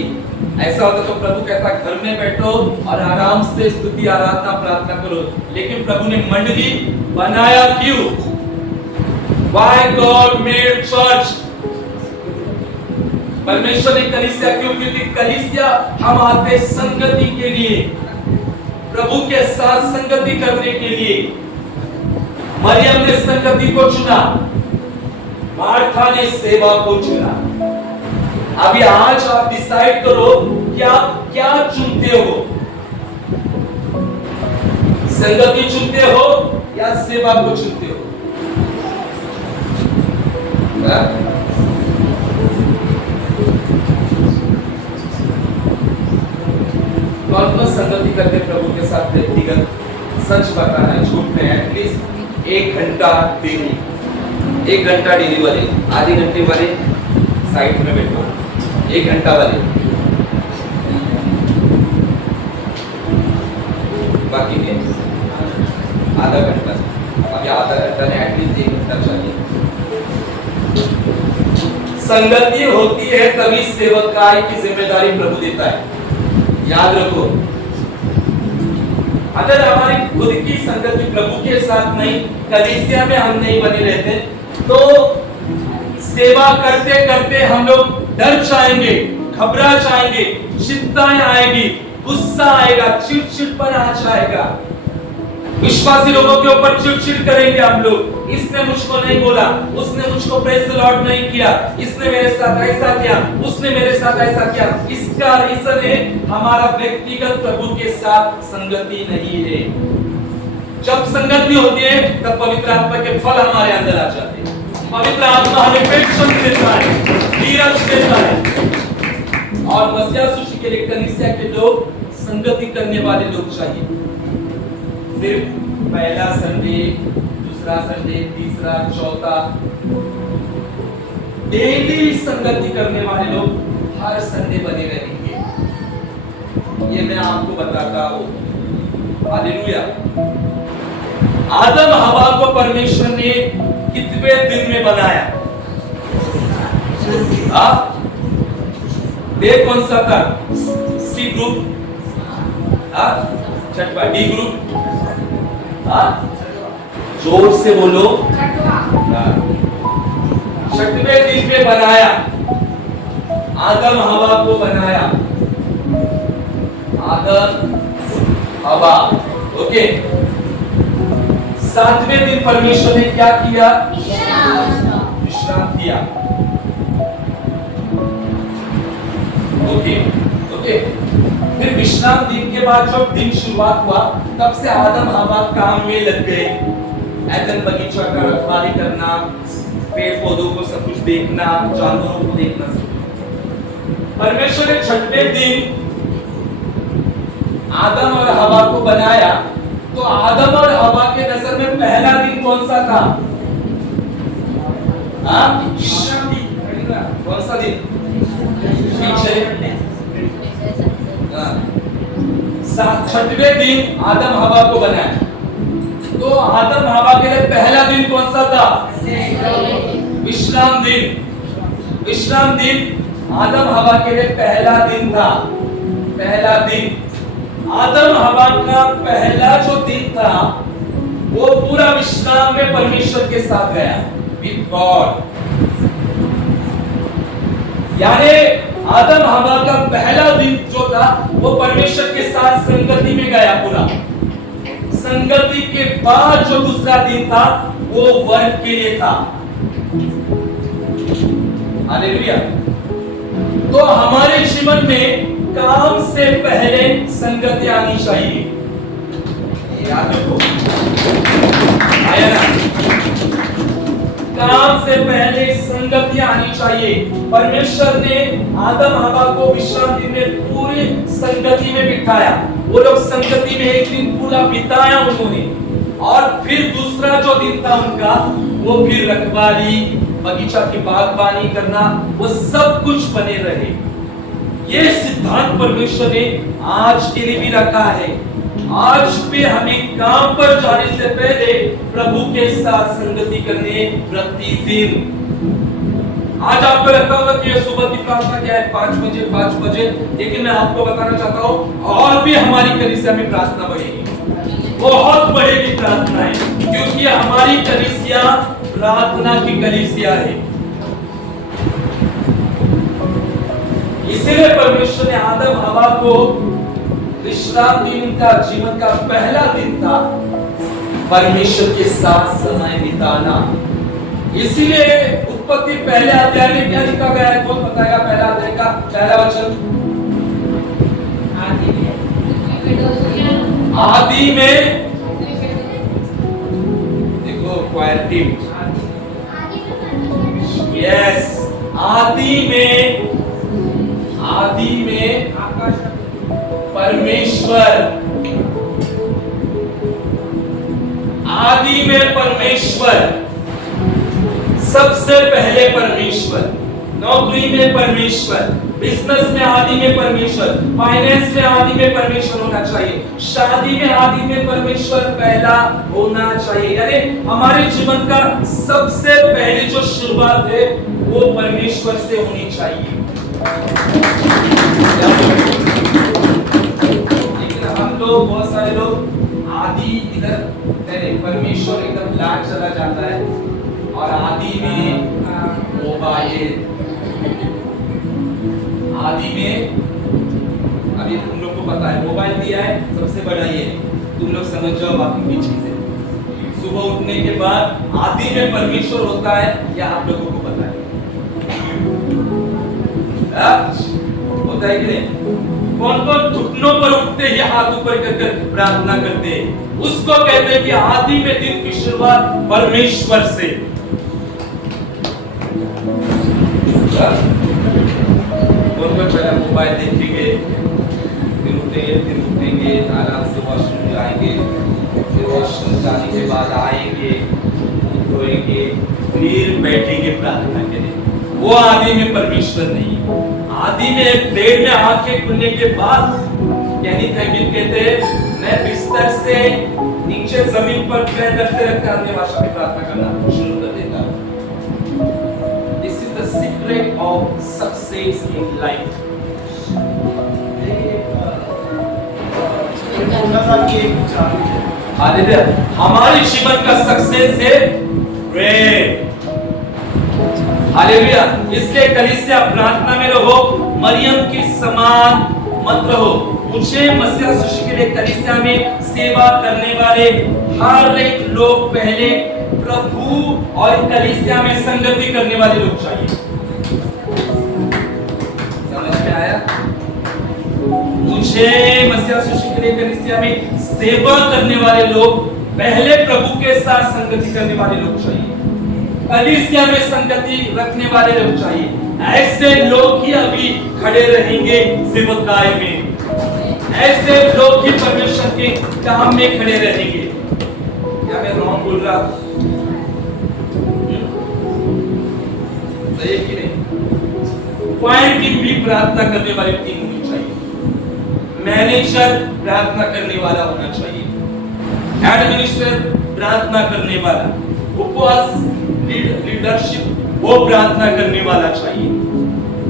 ऐसा होता तो प्रभु कहता घर में बैठो और आराम से स्तुति आराधना प्रार्थना करो। लेकिन प्रभु ने मंडली बनाया क्यों? Why God made church? परमेश्वर ने कलीसिया क्यों? क्योंकि कलीसिया हम आते संगति के लिए, प्रभु के साथ संगति करने के लिए। मरियम ने संगति को चुना, मार्था ने सेवा को चुना। अभी आज आप डिसाइड करो कि आप क्या चुनते हो, संगति चुनते हो या सेवा को चुनते हो? कौन संगति करते प्रभु के साथ व्यक्तिगत? सच बताना है, झूठ नहीं। एटलीस्ट 1 घंटा डेली, 1 घंटा डेली वाले, आधे घंटे वाले साइड में बैठो, 1 घंटा वाले, बाकी के आधा घंटा। अभी आधा घंटा ने एटलीस्ट 1 घंटा चाहिए। संगति होती है तभी सेवकाई की जिम्मेदारी प्रभु देता है। याद रखो, अगर हमारी खुद की संगति प्रभु के साथ नहीं, कलीसिया में हम नहीं बने रहते तो सेवा करते करते हम लोग डर जाएंगे, घबरा जाएंगे, चिंताएं आएगी, गुस्सा आएगा, चिड़चिड़पन आ जाएगा। विश्वासी लोगों के ऊपर चिड़चिड़ करेंगे हम लोग। इसने मुझको नहीं बोला, उसने मुझको प्रेज द लॉर्ड नहीं किया, इसने मेरे साथ ऐसा किया, उसने मेरे साथ ऐसा किया। इसका रीजन है हमारा व्यक्तिगत प्रभु के साथ संगति नहीं है। जब संगति होती है तब पवित्र आत्मा के फल हमारे अंदर आ जाते हैं। पवित्र आत्मा हमें पेशेंस देता है, धीरज देता है। और मसीहा सुशी के लिए कलीसिया के लोग संगति करने वाले लोग चाहिए। सिर्फ पहला संडे, दूसरा संडे, तीसरा, चौथा, डेली संगति करने वाले लोग हर संडे बने रहेंगे। ये मैं आपको बताता हूं। हालेलुया। आदम हवा को परमेश्वर ने कितने दिन में बनाया? डे कौन सा था? सी ग्रुप, छठवा। डी ग्रुप, जोर से बोलो। छठवें दिन में बनाया, आदम हवा को बनाया। आदम हवा, ओके। 7वें दिन परमेश्वर ने क्या किया? विश्राम दिया। Okay okay. फिर विश्राम दिन के बाद जब दिन शुरुआत हुआ तब से आदम हवा काम में लग गए। एडन बगीचा का रखवाली करना, पेड़ पौधों को सब कुछ देखना, जानवरों को देखना। परमेश्वर ने 6वें दिन आदम और हवा को बनाया। तो आदम और हवा के नजर में पहला दिन कौन सा था? कौन सा दिन? छठवें दिन आदम हवा को बनाया। तो आदम हवा के लिए पहला दिन कौन सा था? विश्राम दिन। विश्राम दिन आदम हवा के लिए पहला दिन था। पहला दिन आदम हवा का पहला जो दिन था वो पूरा विश्राम में परमेश्वर के साथ गया, विद गॉड। यानी आदम हवा का पहला दिन जो था वो परमेश्वर के साथ संगति में गया पूरा। संगति के बाद जो दूसरा दिन था वो वर्क के लिए था। हालेलुया। तो हमारे जीवन में काम से पहले संगति आनी चाहिए। याद रखो, आया ना? काम से पहले संगति आनी चाहिए। परमेश्वर ने आदम हवा को विश्राम दिन में पूरी संगति में बिठाया। वो लोग संगति में एक दिन पूरा बिताया उन्होंने, और फिर दूसरा जो दिन था उनका वो फिर रखवाली, बगीचा की बागबानी करना, वो सब कुछ बने रहे। ये सिद्धांत परमेश्वर ने आज के लिए भी रखा है। आज भी हमें काम पर जाने से पहले प्रभु के साथ संगति करने प्रतिदिन। आज आपको लगता होगा कि ये सुबह की प्रार्थना क्या है, 5 बजे, लेकिन मैं आपको बताना चाहता हूँ और भी हमारी कलीसिया में प्रार्थना बढ़ेगी, बहुत बढ़ेगी प्रार्थनाएं, क्योंकि हमारी कलीसिया प्रार्थना की कलीसिया है। इसीलिए परमेश्वर ने आदम हवा को विश्राम दिन का जीवन का पहला दिन था परमेश्वर के साथ समय बिताना। इसीलिए उत्पत्ति पहले अध्याय में क्या लिखा गया है? कौन बताएगा? पहला अध्याय का पहला वचन। आदि में देखो क्वायर टीम, यस, आदि में परमेश्वर, आदि में परमेश्वर, सबसे पहले परमेश्वर, नौकरी में परमेश्वर, बिजनेस में आदि में परमेश्वर, फाइनेंस में आदि में परमेश्वर होना चाहिए, शादी में आदि में परमेश्वर पहला होना चाहिए। यानी हमारे जीवन का सबसे पहली जो शुरुआत है वो परमेश्वर से होनी चाहिए। लेकिन हम लोग, बहुत सारे लोग आदि इधर परमेश्वर एकदम लाट चला जाता है और आदि में मोबाइल, आदि में अभी तुम लोग को पता है मोबाइल दिया है, सबसे बड़ा ये तुम लोग समझ जाओ बाकी की चीजें। सुबह उठने के बाद आदि में परमेश्वर होता है या आप लोगों को पता है? होता है कि नहीं? कौन कौन घुटनों पर उठते ही हाथ ऊपर कर प्रार्थना करते हैं? उसको कहते हैं कि आदि में दिन की शुरुआत परमेश्वर से। कौन कौन पहले मोबाइल देखेंगे, फिर उठेंगे, आराम से वॉशरूम जाएंगे, फिर वॉशरूम जाने के बाद आएंगे, धोएंगे, फिर बैठेंगे प्रार्थना के लिए। वो आदि में परमेश्वर नहीं। आदि में एक बेड में आंखें खुलने के बाद यानी कहते हैं मैं बिस्तर से नीचे जमीन पर पैर रखते रखते अन्य भाषा में प्रार्थना करना शुरू कर देता हूं। This is the secret of success in life. हमारे जीवन का सक्सेस है प्रेयर। हालेलुया। इसलिए कलीसिया प्रार्थना में रहो, मरियम के समान मत रहो। मुझे मसीह यीशु के लिए कलीसिया में सेवा करने वाले हर एक लोग पहले प्रभु और कलीसिया में संगति करने वाले लोग चाहिए। समझ में आया? मुझे मसीह यीशु के लिए कलीसिया में सेवा करने वाले लोग पहले प्रभु के साथ संगति करने वाले लोग चाहिए, कलीसिया में संगति रखने वाले लोग चाहिए। ऐसे लोग ही अभी खड़े रहेंगे सेवकाई में, ऐसे लोग ही परमेश्वर के काम में खड़े रहेंगे। क्या मैं रॉन्ग बोल रहा हूं? सही कि नहीं? पॉइंट की भी प्रार्थना करने वाले टीम होनी चाहिए। मैनेजर प्रार्थना करने वाला होना चाहिए, एडमिनिस्ट्रेटर प्रार्थना करने वाला, उपवास लीडरशिप वो प्रार्थना करने वाला चाहिए,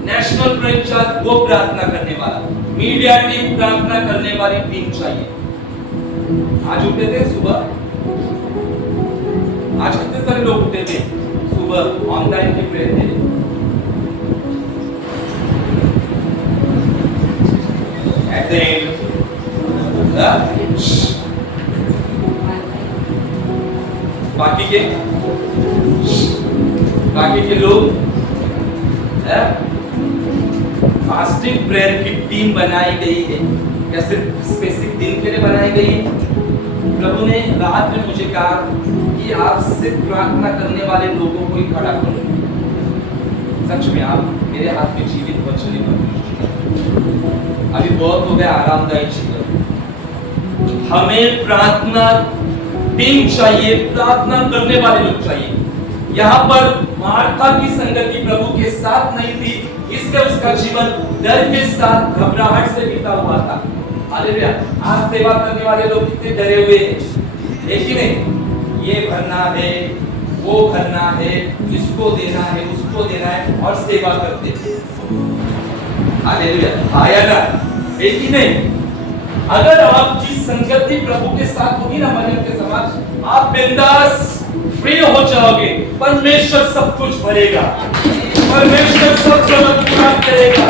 नेशनल प्रचार वो प्रार्थना करने वाला, मीडिया टीम प्रार्थना करने वाली टीम चाहिए। आज उठे थे सुबह, आज कितने सारे लोग उठे थे सुबह ऑनलाइन के प्रेयर थे? At the end, बाकी के लोग फास्टिंग प्रेयर की टीम बनाई गई है, या सिर्फ स्पेसिफिक दिन के लिए बनाई गई है? प्रभु ने रात में मुझे कहा कि आप सिर्फ प्रार्थना करने वाले लोगों को ही खड़ा करो। सच में आप मेरे हाथ में जीवित वचन अभी बहुत हो गया आरामदायी जीवन। हमें प्रार्थना टीम चाहिए, प्रार्थना करने वाले लोग चाहिए। यहाँ पर मार्था की संगति प्रभु के साथ नहीं थी, इसलिए उसका जीवन डर के साथ घबराहट से बीता हुआ था। हालेलुया। आज सेवा करने वाले लोग कितने डरे हुए हैं, लेकिन ये भरना है, वो भरना है, इसको देना है, उसको देना है, और सेवा करते हैं। हालेलुया। आया ना? लेकिन अगर आपकी संगति प्रभु के साथ होगी ना, मरियम के समाज, आप बिंदास फ्री हो जाओगे। परमेश्वर सब कुछ भरेगा, परमेश्वर सब जरूरत पूरा करेगा,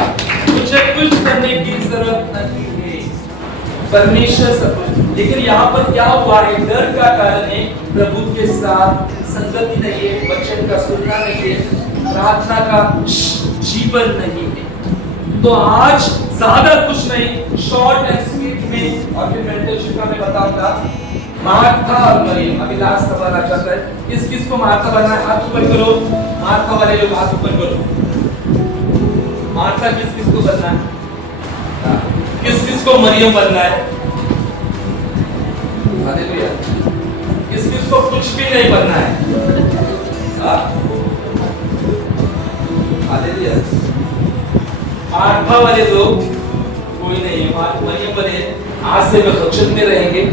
मुझे कुछ करने की जरूरत नहीं है, परमेश्वर सब कुछ। लेकिन यहाँ पर क्या हुआ है? डर का कारण है, प्रभु के साथ संगति नहीं है, वचन का सुनना नहीं है, प्रार्थना का जीवन नहीं है। तो आज ज्यादा कुछ नहीं, शॉर्ट एंड स्वीट में, और फिर मेडिटेशन का मैं बताऊंगा। मार्था और मरियम, अभी लास्ट सवाल आ जाता है, किस किस को मार्था बनना है? हाथ ऊपर करो। मार्था वाले लोग हाथ ऊपर करो। मार्था किस किस को बनना है? किस किस को मरियम बनना है? हालेलुया। किस किस को कुछ भी नहीं बनना है? हालेलुया। मार्था वाले लोग कोई नहीं है, मरियम वाले आज से वचन में रहेंगे,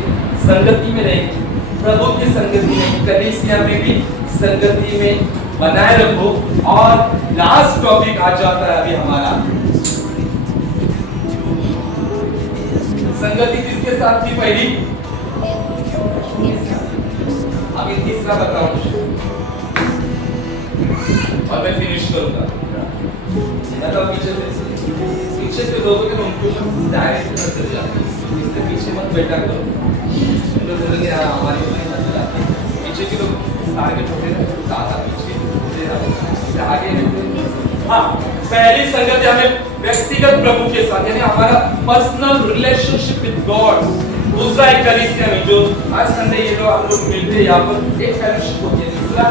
संगति में रहेंगे, प्रभु की संगति में, कलीसिया में भी संगति में बनाए रखो। और लास्ट टॉपिक आ जाता है अभी हमारा, संगति किसके साथ थी पहली? अभी तीसरा बताऊं और मैं फिनिश करूंगा। पीछे से लोगों के उनको डायरेक्ट नजर जाते, इससे पीछे मत बैठा करो, उनको लगे हमारी नजर आती। पीछे के लोग टारगेट होते हैं, ज्यादा पीछे आगे। हाँ, पहली संगति हमें व्यक्तिगत प्रभु के साथ, यानी हमारा पर्सनल रिलेशनशिप विद गॉड। दूसरा एक कलीसिया में, जो आज संडे ये लोग आप लोग मिलते हैं, यहाँ पर एक फेलोशिप होती है। दूसरा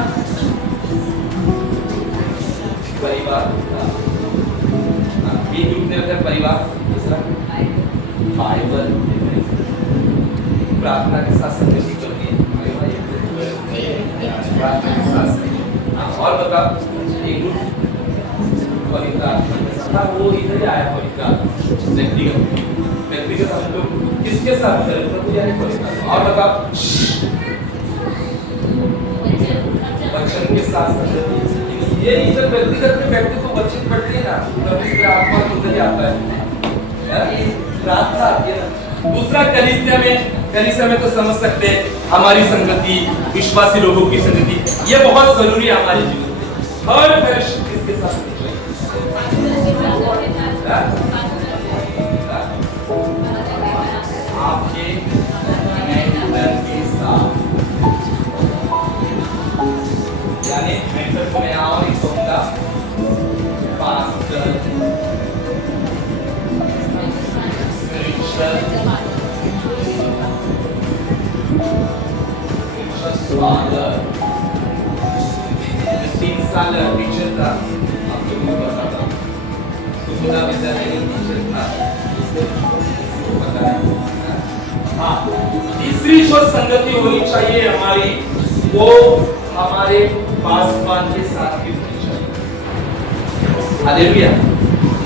परिवार, एक ग्रुप ने होता है परिवार, दूसरा बाइबल, प्रार्थना के साथ संगति करनी है, प्रार्थना के साथ। और बता, एक ग्रुप पवित्र आत्मा के साथ, वो इधर ही आया पवित्र आत्मा, व्यक्तिगत हम लोग किसके साथ करें? प्रभु यानी पवित्र। और बता, वचन के साथ संगति। ये इधर व्यक्तिगत में व्यक्ति को वचन पढ़ते हैं ना, पवित्र आत्मा तो उधर ही आता है, प्रार्थना आती है ना। दूसरा कलीसिया में तो समझ सकते हैं हमारी संगति, विश्वासी लोगों की संगति, ये बहुत जरूरी है हमारे जीवन में। हर फेलोशिप किसके साथ होनी चाहिए? आपके मेंटर के साथ, यानी मेंटर को मैं और ही कहूँगा पास्टर, फादर, 3 साल टीचर था, आपको भी पता था, सुखदा विद्यालय में टीचर था, इसको पता है। हाँ, तीसरी जो संगति होनी चाहिए हमारी, वो हमारे पासवान के साथ भी होनी चाहिए। हालेलुया।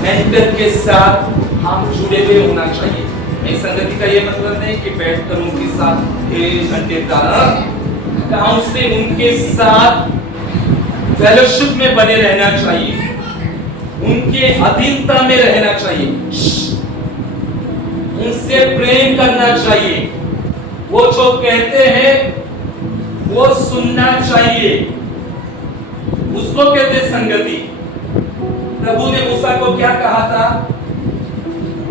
मेंटर के साथ हम जुड़े हुए होना चाहिए। नहीं, संगति का ये मतलब नहीं कि बैठकर उनके साथ 1 घंटे काउंसलिंग, उनके साथ फेलोशिप में बने रहना चाहिए, उनके अधीनता में रहना चाहिए, उनसे प्रेम करना चाहिए, वो जो कहते हैं वो सुनना चाहिए, उसको कहते संगति। प्रभु ने मूसा को क्या कहा था?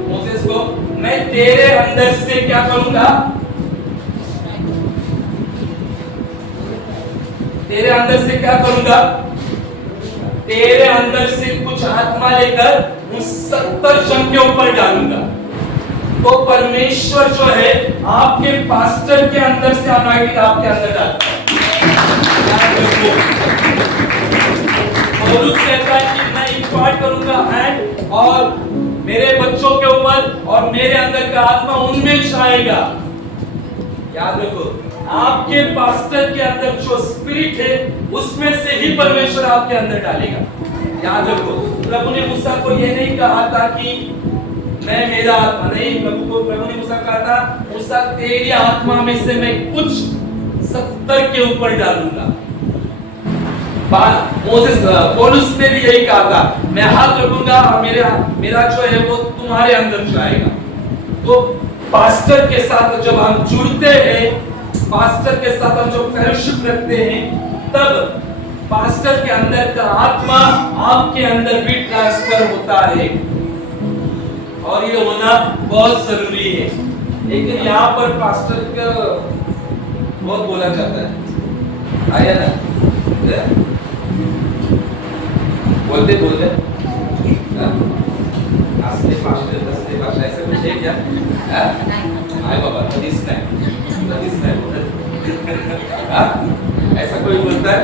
मोसेस को, मैं तेरे अंदर से क्या करूंगा? तेरे अंदर से क्या करूंगा? तेरे अंदर से कुछ आत्मा लेकर उन 70 जन के ऊपर डालूंगा। तो परमेश्वर जो है आपके पास्टर के अंदर से अनॉइंटिंग आपके अंदर डालता है। पौलुस कहता है कि मैं इम्पार्ट करूंगा हैंड और मेरे बच्चों के ऊपर, और मेरे अंदर का आत्मा उनमें छाएगा। याद रखो, आपके पास्टर के अंदर जो स्पिरिट है उसमें से ही परमेश्वर आपके अंदर डालेगा। याद रखो, प्रभु ने मूसा को यह नहीं कहा था कि मैं मेरा आत्मा नहीं, प्रभु ने मूसा कहा था, मूसा तेरी आत्मा में से मैं कुछ 70 के ऊपर डालूंगा। पौलुस ने भी यही कहा था, मैं हाथ रखूंगा और मेरा जो है वो तुम्हारे अंदर जाएगा। तो पास्टर के साथ जब हम जुड़ते हैं, पास्टर के साथ हम जो फेलोशिप रखते हैं, तब पास्टर के अंदर का आत्मा आपके अंदर भी ट्रांसफर होता है, और ये होना बहुत जरूरी है। लेकिन यहाँ पर पास्टर का बहुत बोला जाता है, आया ना, बोलते असली भाषा ऐसा कुछ है क्या? आए बाबा, हदीस नहीं ऐसा कोई बोलता है?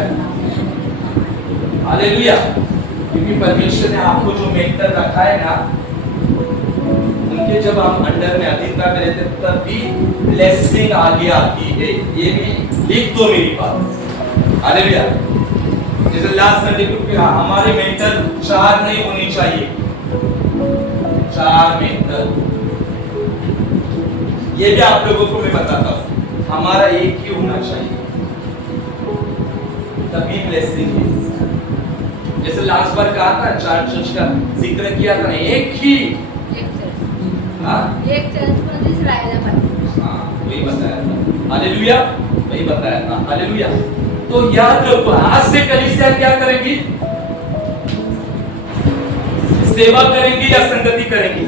हालेलुया। क्योंकि परमेश्वर ने आपको जो मेंटर रखा है ना, उनके जब हम अंडर में अधीनता में रहते तब भी ब्लेसिंग आगे आती है। ये भी लिख दो मेरी बात। हालेलुया। जैसे लास्ट संडे को हमारे मेंटर 4 नहीं होनी चाहिए, 4 मेंटर। ये भी आप लोगों को मैं बताता हूँ, हमारा एक ही होना चाहिए, तभी ब्लेसिंग है। जैसे लास्ट बार कहा था, 4 चर्च का जिक्र किया था, एक ही एक चर्च मध्येच राहायला पाहिजे। वही बताया था। हालेलुया, वही बताया था। हालेलुया। तो याद रखो, आज से कलीसिया क्या करेगी? सेवा करेंगी या संगति करेंगी?